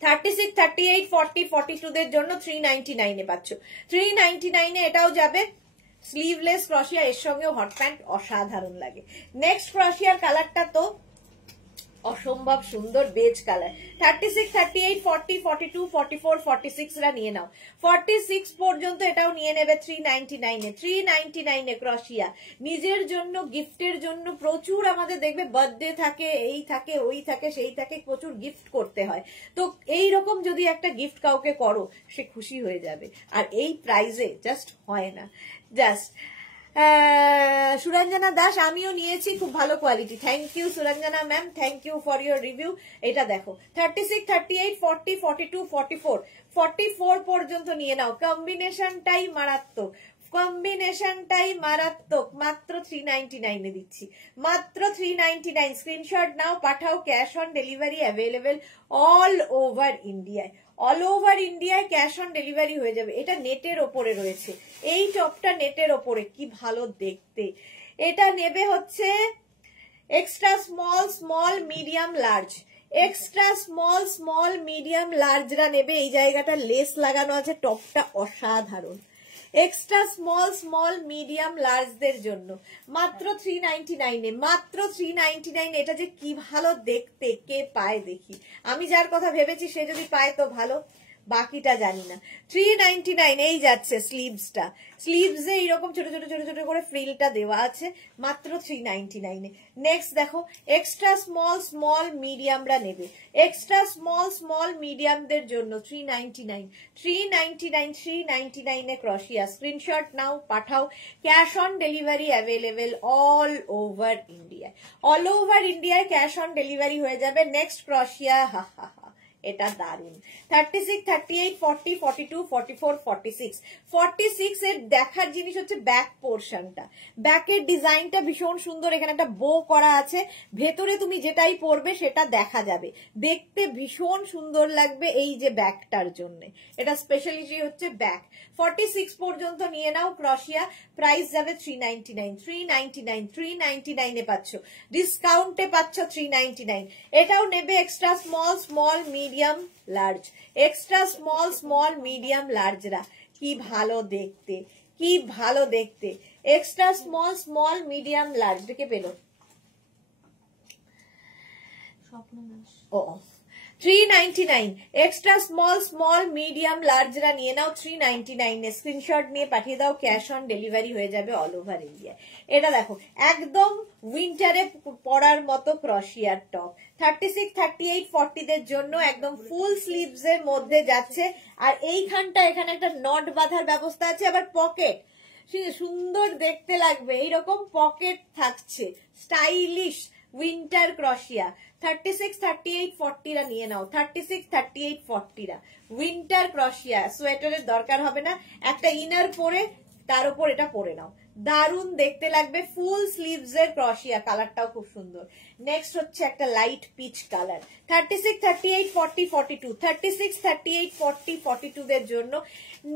$36, $38, $40, $42 দের জন্য 399 এ পাচ্ছ। 399 এ এটাও যাবে স্লিভলেস ক্রশিয়া, এর সঙ্গেও হট প্যান্ট অসাধারণ লাগে। নেক্সট ক্রশিয়ার কালারটা তো অসম্ভব সুন্দর বেজ কালার। 36, 38, 40, 42, 44, 46 রা নিয়ে নাও। 46 পর্যন্ত এটাও নিয়ে নেবে 399 এ। 399 এ ক্রশিয়া। নিজের জন্য, গিফটের জন্য প্রচুর আমাদের দেখবে বার্থডে থাকে, এই থাকে, ওই থাকে, সেই থাকে, প্রচুর গিফট করতে হয়। তো এইরকম যদি একটা গিফট কাউকে করো, সে খুশি হয়ে যাবে। আর এই প্রাইজে জাস্ট হয় না, জাস্ট। সুরঞ্জনা দাস, আমিও নিয়েছি, খুব ভালো quality. Thank you Suranjana ma'am, thank you for your review. এটা দেখো 36, 38, 40, 42, 44, 44 পর্যন্ত নিয়ে নাও। কম্বিনেশনটাই মারাত্মক, কম্বিনেশনটাই মারাত্মক। মাত্র 399 এ দিচ্ছি, মাত্র 399। স্ক্রিনশট নাও, পাঠাও। Cash on delivery available all over ইন্ডিয়ায়। অল ওভার ইন্ডিয়ায় ক্যাশ অন ডেলিভারি হয়ে যাবে। এটা নেটের ওপরে রয়েছে, এই টপটা নেটের ওপরে, কি ভালো দেখতে। এটা নেবে হচ্ছে extra small, small, medium, large. Extra small, small, medium, লার্জরা নেবে। এই জায়গাটা লেস লাগানো আছে, টপটা অসাধারণ। এক্সট্রা স্মল, স্মল, মিডিয়াম, লার্জদের জন্য মাত্র 399 এ, মাত্র 399। এটা যে কি ভালো দেখতে, কে পায় দেখি। আমি যার কথা ভেবেছি সে যদি পায় তো ভালো, বাকিটা জানি না। 399 এই যাচ্ছে স্লিভসটা। স্লিভসে এইরকম ছোট ছোট ছোট ছোট করে ফ্রিলটা দেওয়া আছে, মাত্র 399 এ। নেক্সট দেখো এক্সট্রা স্মল, স্মল, মিডিয়ামরা নেবে। এক্সট্রা স্মল, স্মল, মিডিয়ামদের জন্য 399, 399, 399 এ ক্রশিয়া। স্ক্রিনশট নাও, পাঠাও। Cash on delivery available all over India. All over ইন্ডিয়ায় ক্যাশ অন ডেলিভারি হয়ে যাবে। নেক্সট ক্রশিয়া, হা হা হা, এটা দারুন। 36, 38, 40, 42, 44, 46। 46 এর দেখার জিনিস হচ্ছে ব্যাক পোর্শনটা। ব্যাকের ডিজাইনটা ভীষণ সুন্দর, এখানে একটা বো করা আছে, ভেতরে তুমি যেটাই পরবে সেটা দেখা যাবে, দেখতে ভীষণ সুন্দর লাগবে। এই যে ব্যাকটার জন্য এটা স্পেশালিটি হচ্ছে ব্যাক। 46 পর্যন্ত নিয়ে নাও ক্রশিয়া। প্রাইস যাবে 399, 399, 399 এ পাচ্ছ। ডিসকাউন্টে পাচ্ছ 399। এটাও নেবে extra small, small, medium, large. Extra small, small, medium, লার্জরা। কি ভালো দেখতে, কি ভালো দেখতে। Extra small, small, medium, large দেখে পেলো। ও 399। এক্সট্রা স্মল, স্মল, মিডিয়াম, লার্জরা নিয়ে নাও 399 এ। স্ক্রিনশট নিয়ে পাঠিয়ে দাও, ক্যাশ অন ডেলিভারি হয়ে যাবে অল ওভার ইন্ডিয়া। এটা দেখো একদম উইন্টারে পরার মতো ক্রশিয়ার টপ। 36, 38, 40 দের জন্য একদম ফুল স্লিভস এর মধ্যে যাচ্ছে। আর এইখানটা এখানে একটা নট বাঁধার ব্যবস্থা আছে, আবার পকেট সুন্দর দেখতে লাগবে, এইরকম পকেট থাকছে। Stylish winter ক্রশিয়া। 36, 38, 40 রা নিয়ে নাও। 36, 38, 40 রা উইন্টার ক্রশিয়া। সোয়েটারের দরকার হবে না, একটা ইনার পরে তার উপর এটা পরে নাও, দারুন দেখতে লাগবে। ফুল স্লিভস এর ক্রশিয়া, কালারটাও খুব সুন্দর। নেক্সট হচ্ছে একটা লাইট পিচ কালার। 36, 38, 40, 42। 36, 38, 40, 42 দের জন্য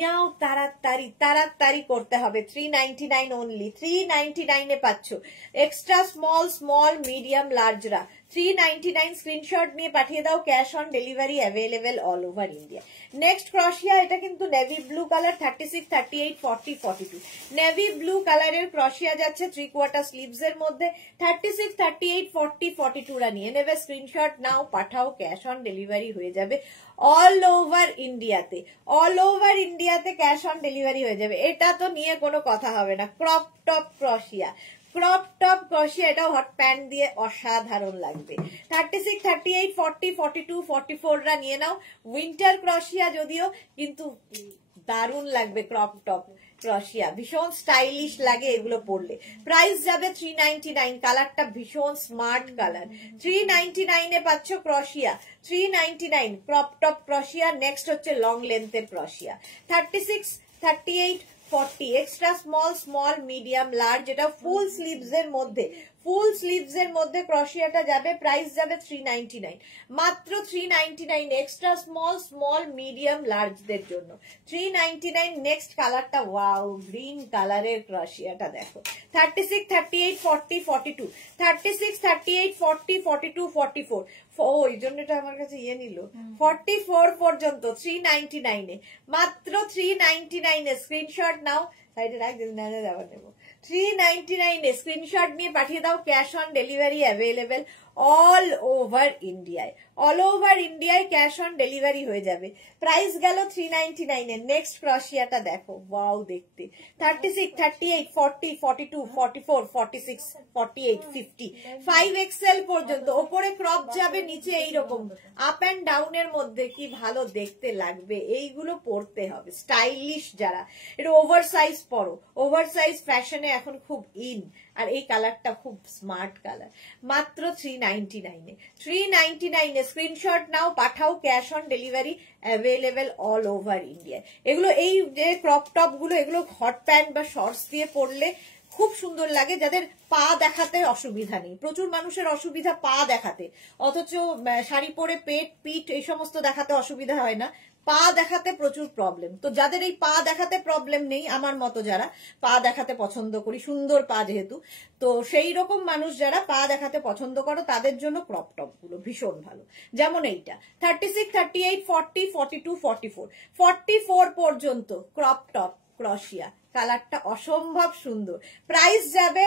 নাও, তাড়াতাড়ি তাড়াতাড়ি করতে হবে। 399 অনলি, 399 এ পাচ্ছ। এক্সট্রা স্মল, স্মল, মিডিয়াম, লার্জরা 399। স্ক্রিনশট নিয়ে পাঠিয়ে দাও, cash on delivery available all over India. Next ক্রশিয়া, এটা কিন্তু navy blue colour. 36, 38, 40, 42 navy blue কালারের ক্রশিয়া যাচ্ছে 3/4 স্লিভস এর মধ্যে। 36, 38, 40, 42 রা নিয়ে নেবে। স্ক্রিনশট নাও, পাঠাও। ক্যাশ অন ডেলিভারি হয়ে যাবে অল ওভার ইন্ডিয়াতে। অল ওভার ইন্ডিয়াতে ক্যাশ অন ডেলিভারি হয়ে যাবে। এটা তো নিয়ে কোনো কথা হবে না। ক্রপ টপ ক্রশিয়া, ক্রপ টপ ক্রশিয়া, এটাও হট প্যান্ট দিয়ে অসাধারণ লাগবে। 36, 38, 40, 42, 44 রা নিয়ে নাও। উইন্টার ক্রশিয়া যদিও, কিন্তু দারুণ লাগবে। ক্রপ টপ ক্রশিয়া ভীষণ স্টাইলিশ লাগে এগুলো পরলে। প্রাইস যাবে 399। কালারটা ভীষণ স্মার্ট কালার। 399 এ পাচ্ছ ক্রশিয়া। 399 ক্রপ টপ ক্রশিয়া। নেক্সট হচ্ছে লং লেন্থের ক্রশিয়া। 36, 38, 40 extra small, small, medium, large. এটা ফুল স্লিভস এর মধ্যে, ফুল স্লিভস এর মধ্যে ক্রশিয়াটা যাবে। প্রাইস যাবে 399, মাত্র 399। এক্সট্রা স্মল, স্মল, মিডিয়াম, লার্জদের জন্য 399। নেক্সট কালারটা ওয়াও, গ্রিন কালারের ক্রশিয়াটা দেখো। 36, 38, 40, 42। 36, 38, 40, 42, 44। ওই জন্য এটা আমার কাছে ইয়ে নিল। 44 পর্যন্ত 399 এ, মাত্র 399 এ। স্ক্রিনশট নাও, সাইডে রাখ, আবার নেবো। 399 এ স্ক্রিনশট নিয়ে পাঠিয়ে দাও, cash on delivery available all over ইন্ডিয়ায়। অল ওভার ইন্ডিয়ায় ক্যাশ অন ডেলিভারি হয়ে যাবে। প্রাইস গেল 399 এর। নেক্সট ক্রশিয়াটা দেখো, ওয়াও দেখতে। 36, 38, 40, 42, 44, 46, 48, 50, 5XL পর্যন্ত। ওপরে ক্রপ যাবে, নিচে এইরকম আপ অ্যান্ড ডাউনের মধ্যে কি ভালো দেখতে লাগবে। এইগুলো পরতে হবে স্টাইলিশ যারা, এটা ওভার সাইজ পরো। ওভার সাইজ ফ্যাশনে এখন খুব ইন, আর এই কালারটা খুব স্মার্ট কালার। মাত্র 399 এ। 399 এ স্ক্রিনশট নাও, পাঠাও, cash on delivery available all over India. এগুলো এই যে ক্রপ টপ গুলো, এগুলো হট প্যান্ট বা শর্টস দিয়ে পরলে খুব সুন্দর লাগে। যাদের পা দেখাতে অসুবিধা নেই, প্রচুর মানুষের অসুবিধা পা দেখাতে, অথচ শাড়ি পরে পেট পিঠ এই সমস্ত দেখাতে অসুবিধা হয় না, পা দেখাতে প্রচুর প্রবলেম। তো যাদের এই পা দেখাতে প্রবলেম নেই, আমার মতো যারা পা দেখাতে পছন্দ করি, সুন্দর পা যেহেতু, তো সেই রকম মানুষ যারা পা দেখাতে পছন্দ করো, তাদের জন্য ক্রপ টপ গুলো ভীষণ ভালো। যেমন এইটা 36, 38, 40, 42, 44, 44 পর্যন্ত ক্রপ টপ ক্রশিয়া। কালারটা অসম্ভব সুন্দর। প্রাইস যাবে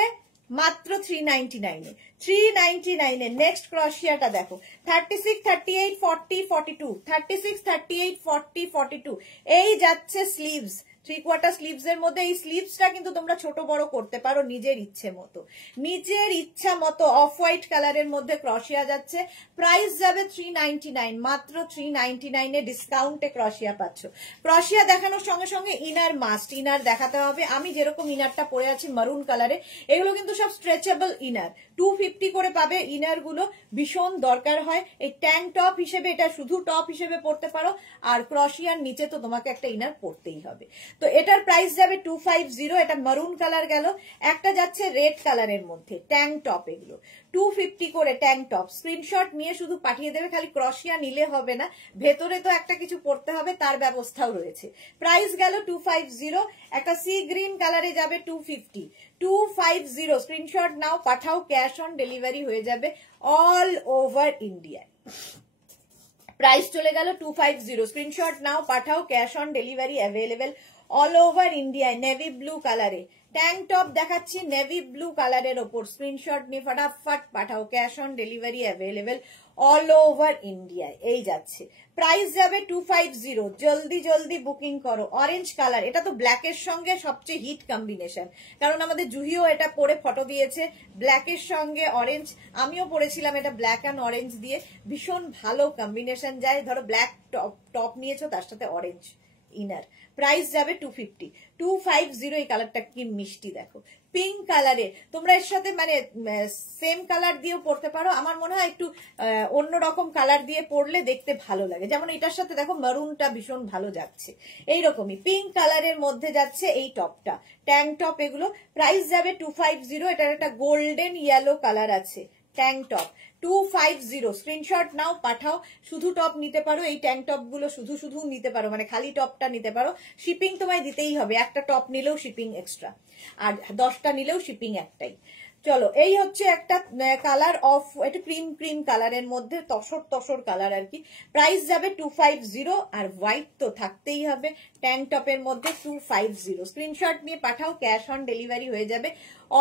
মাত্র 399 এ। 399 এ। নেক্সট ক্রশিয়াটা দেখো, 36, 38, 40, 42, 36, 38, 40, 42। এই যাচ্ছে স্লিভস, 3/4 স্লিভস এর মধ্যে। এই স্লিভসটা কিন্তু তোমরা ছোট বড় করতে পারো নিজের ইচ্ছে মতো, নিজের ইচ্ছা মতো। অফ হোয়াইট কালারের মধ্যে ক্রশিয়া যাচ্ছে। প্রাইস যাবে 399, মাত্র 399 এ ডিসকাউন্টে ক্রশিয়া পাচ্ছ। ক্রশিয়া দেখানোর সঙ্গে সঙ্গে ইনার মাস্ট, ইনার দেখাতে হবে। আমি যেরকম ইনারটা পরে আছি মারুন কালারে, এগুলো কিন্তু সব স্ট্রেচেবল ইনার। 250 করে পাবে ইনার গুলো, ভীষণ দরকার হয়। এই ট্যাঙ্ক টপ হিসেবে, এটা শুধু টপ হিসেবে পরতে পারো, আর ক্রশিয়ার নিচে তো তোমাকে একটা ইনার পরতেই হবে। তো এটার প্রাইস যাবে 250। এটা মারুন কালার গেল। একটা যাচ্ছে রেড কালারের মধ্যে ট্যাঙ্ক টপ, এগুলো 250 করে ট্যাঙ্ক টপ। স্ক্রিনশট নিয়ে শুধু পাঠিয়ে দেবে, খালি ক্রশিয়া নিলে হবে না, ভেতরে তো একটা কিছু পড়তে হবে, তার ব্যবস্থাও রয়েছে। প্রাইস গেল 250। একটা সি গ্রিন কালারে যাবে 250। 250 স্ক্রিনশট নাও, পাঠাও, ক্যাশ অন ডেলিভারি হয়ে যাবে অল ওভার ইন্ডিয়ায়। প্রাইস চলে গেল 250। স্ক্রিনশট নাও, পাঠাও, cash on delivery available all over ইন্ডিয়ায়। নেভি ব্লু কালারে ট্যাঙ্ক টপ দেখাচ্ছি, নেভি ব্লু কালারের ওপর। স্ক্রিনশট নিয়ে ফটাফট পাঠাও, cash on delivery available all over ইন্ডিয়ায়। এই যাচ্ছে। প্রাইস যাবে 250। জলদি জলদি বুকিং করো। অরেঞ্জ কালার, এটা তো ব্ল্যাকের সঙ্গে সবচেয়ে হিট কম্বিনেশন, কারণ আমাদের জুহিও এটা পরে ফটো দিয়েছে। ব্ল্যাকের সঙ্গে অরেঞ্জ, আমিও পরেছিলাম এটা ব্ল্যাক অ্যান্ড অরেঞ্জ দিয়ে, ভীষণ ভালো কম্বিনেশন যায়। ধরো ব্ল্যাক টপ নিয়েছো, তার সাথে অরেঞ্জ ইনার। প্রাইস যাবে 250। 250। এই কালারটা কি মিষ্টি দেখো, পিঙ্ক কালারে। তোমরা এর সাথে মানে সেম কালার দিয়েও পরতে পারো। আমার মনে হয় একটু অন্যরকম কালার দিয়ে পরলে দেখতে ভালো লাগে। যেমন এটার সাথে দেখো মারুনটা ভীষণ ভালো যাচ্ছে। এইরকমই পিঙ্ক কালারের মধ্যে যাচ্ছে এই টপটা, ট্যাঙ্ক টপ এগুলো। প্রাইস যাবে 250। এটার একটা গোল্ডেন ইয়েলো কালার আছে ট্যাঙ্ক টপ। 250। স্ক্রিনশট নাও, পাঠাও। শুধু টপ নিতে পারো, এই ট্যাঙ্ক টপ গুলো শুধু শুধু নিতে পারো, মানে খালি টপটা নিতে পারো। শিপিং তোমায় দিতেই হবে, একটা টপ নিলেও শিপিং এক্সট্রা, আর 10টা নিলেও শিপিং একটাই। চলো, এই হচ্ছে একটা কালার অফ, এটা ক্রিম ক্রিম কালারের মধ্যে তসর তসর কালার আর কি। প্রাইস যাবে 250। আর হোয়াইট তো থাকতেই হবে ট্যাঙ্ক টপের মধ্যে। 250। স্ক্রিনশট নিয়ে পাঠাও, ক্যাশ অন ডেলিভারি হয়ে যাবে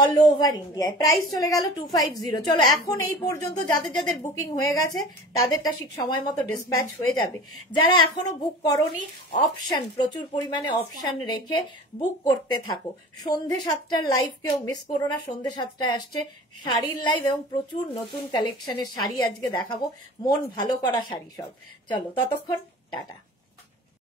অল ওভার ইন্ডিয়ায়। প্রাইস চলে গেল 250। চলো, এখন এই পর্যন্ত যাদের যাদের বুকিং হয়ে গেছে তাদেরটা ঠিক সময় মতো ডিসপ্যাচ হয়ে যাবে। যারা এখনো বুক করোনি, অপশন, প্রচুর পরিমাণে অপশন রেখে বুক করতে থাকো। সন্ধে 7টার লাইভ কেউ মিস করো না। সন্ধে 7টায় আসছে শাড়ির লাইভ, এবং প্রচুর নতুন কালেকশনের শাড়ি আজকে দেখাবো, মন ভালো করা শাড়ি সব। চলো, ততক্ষণ টাটা।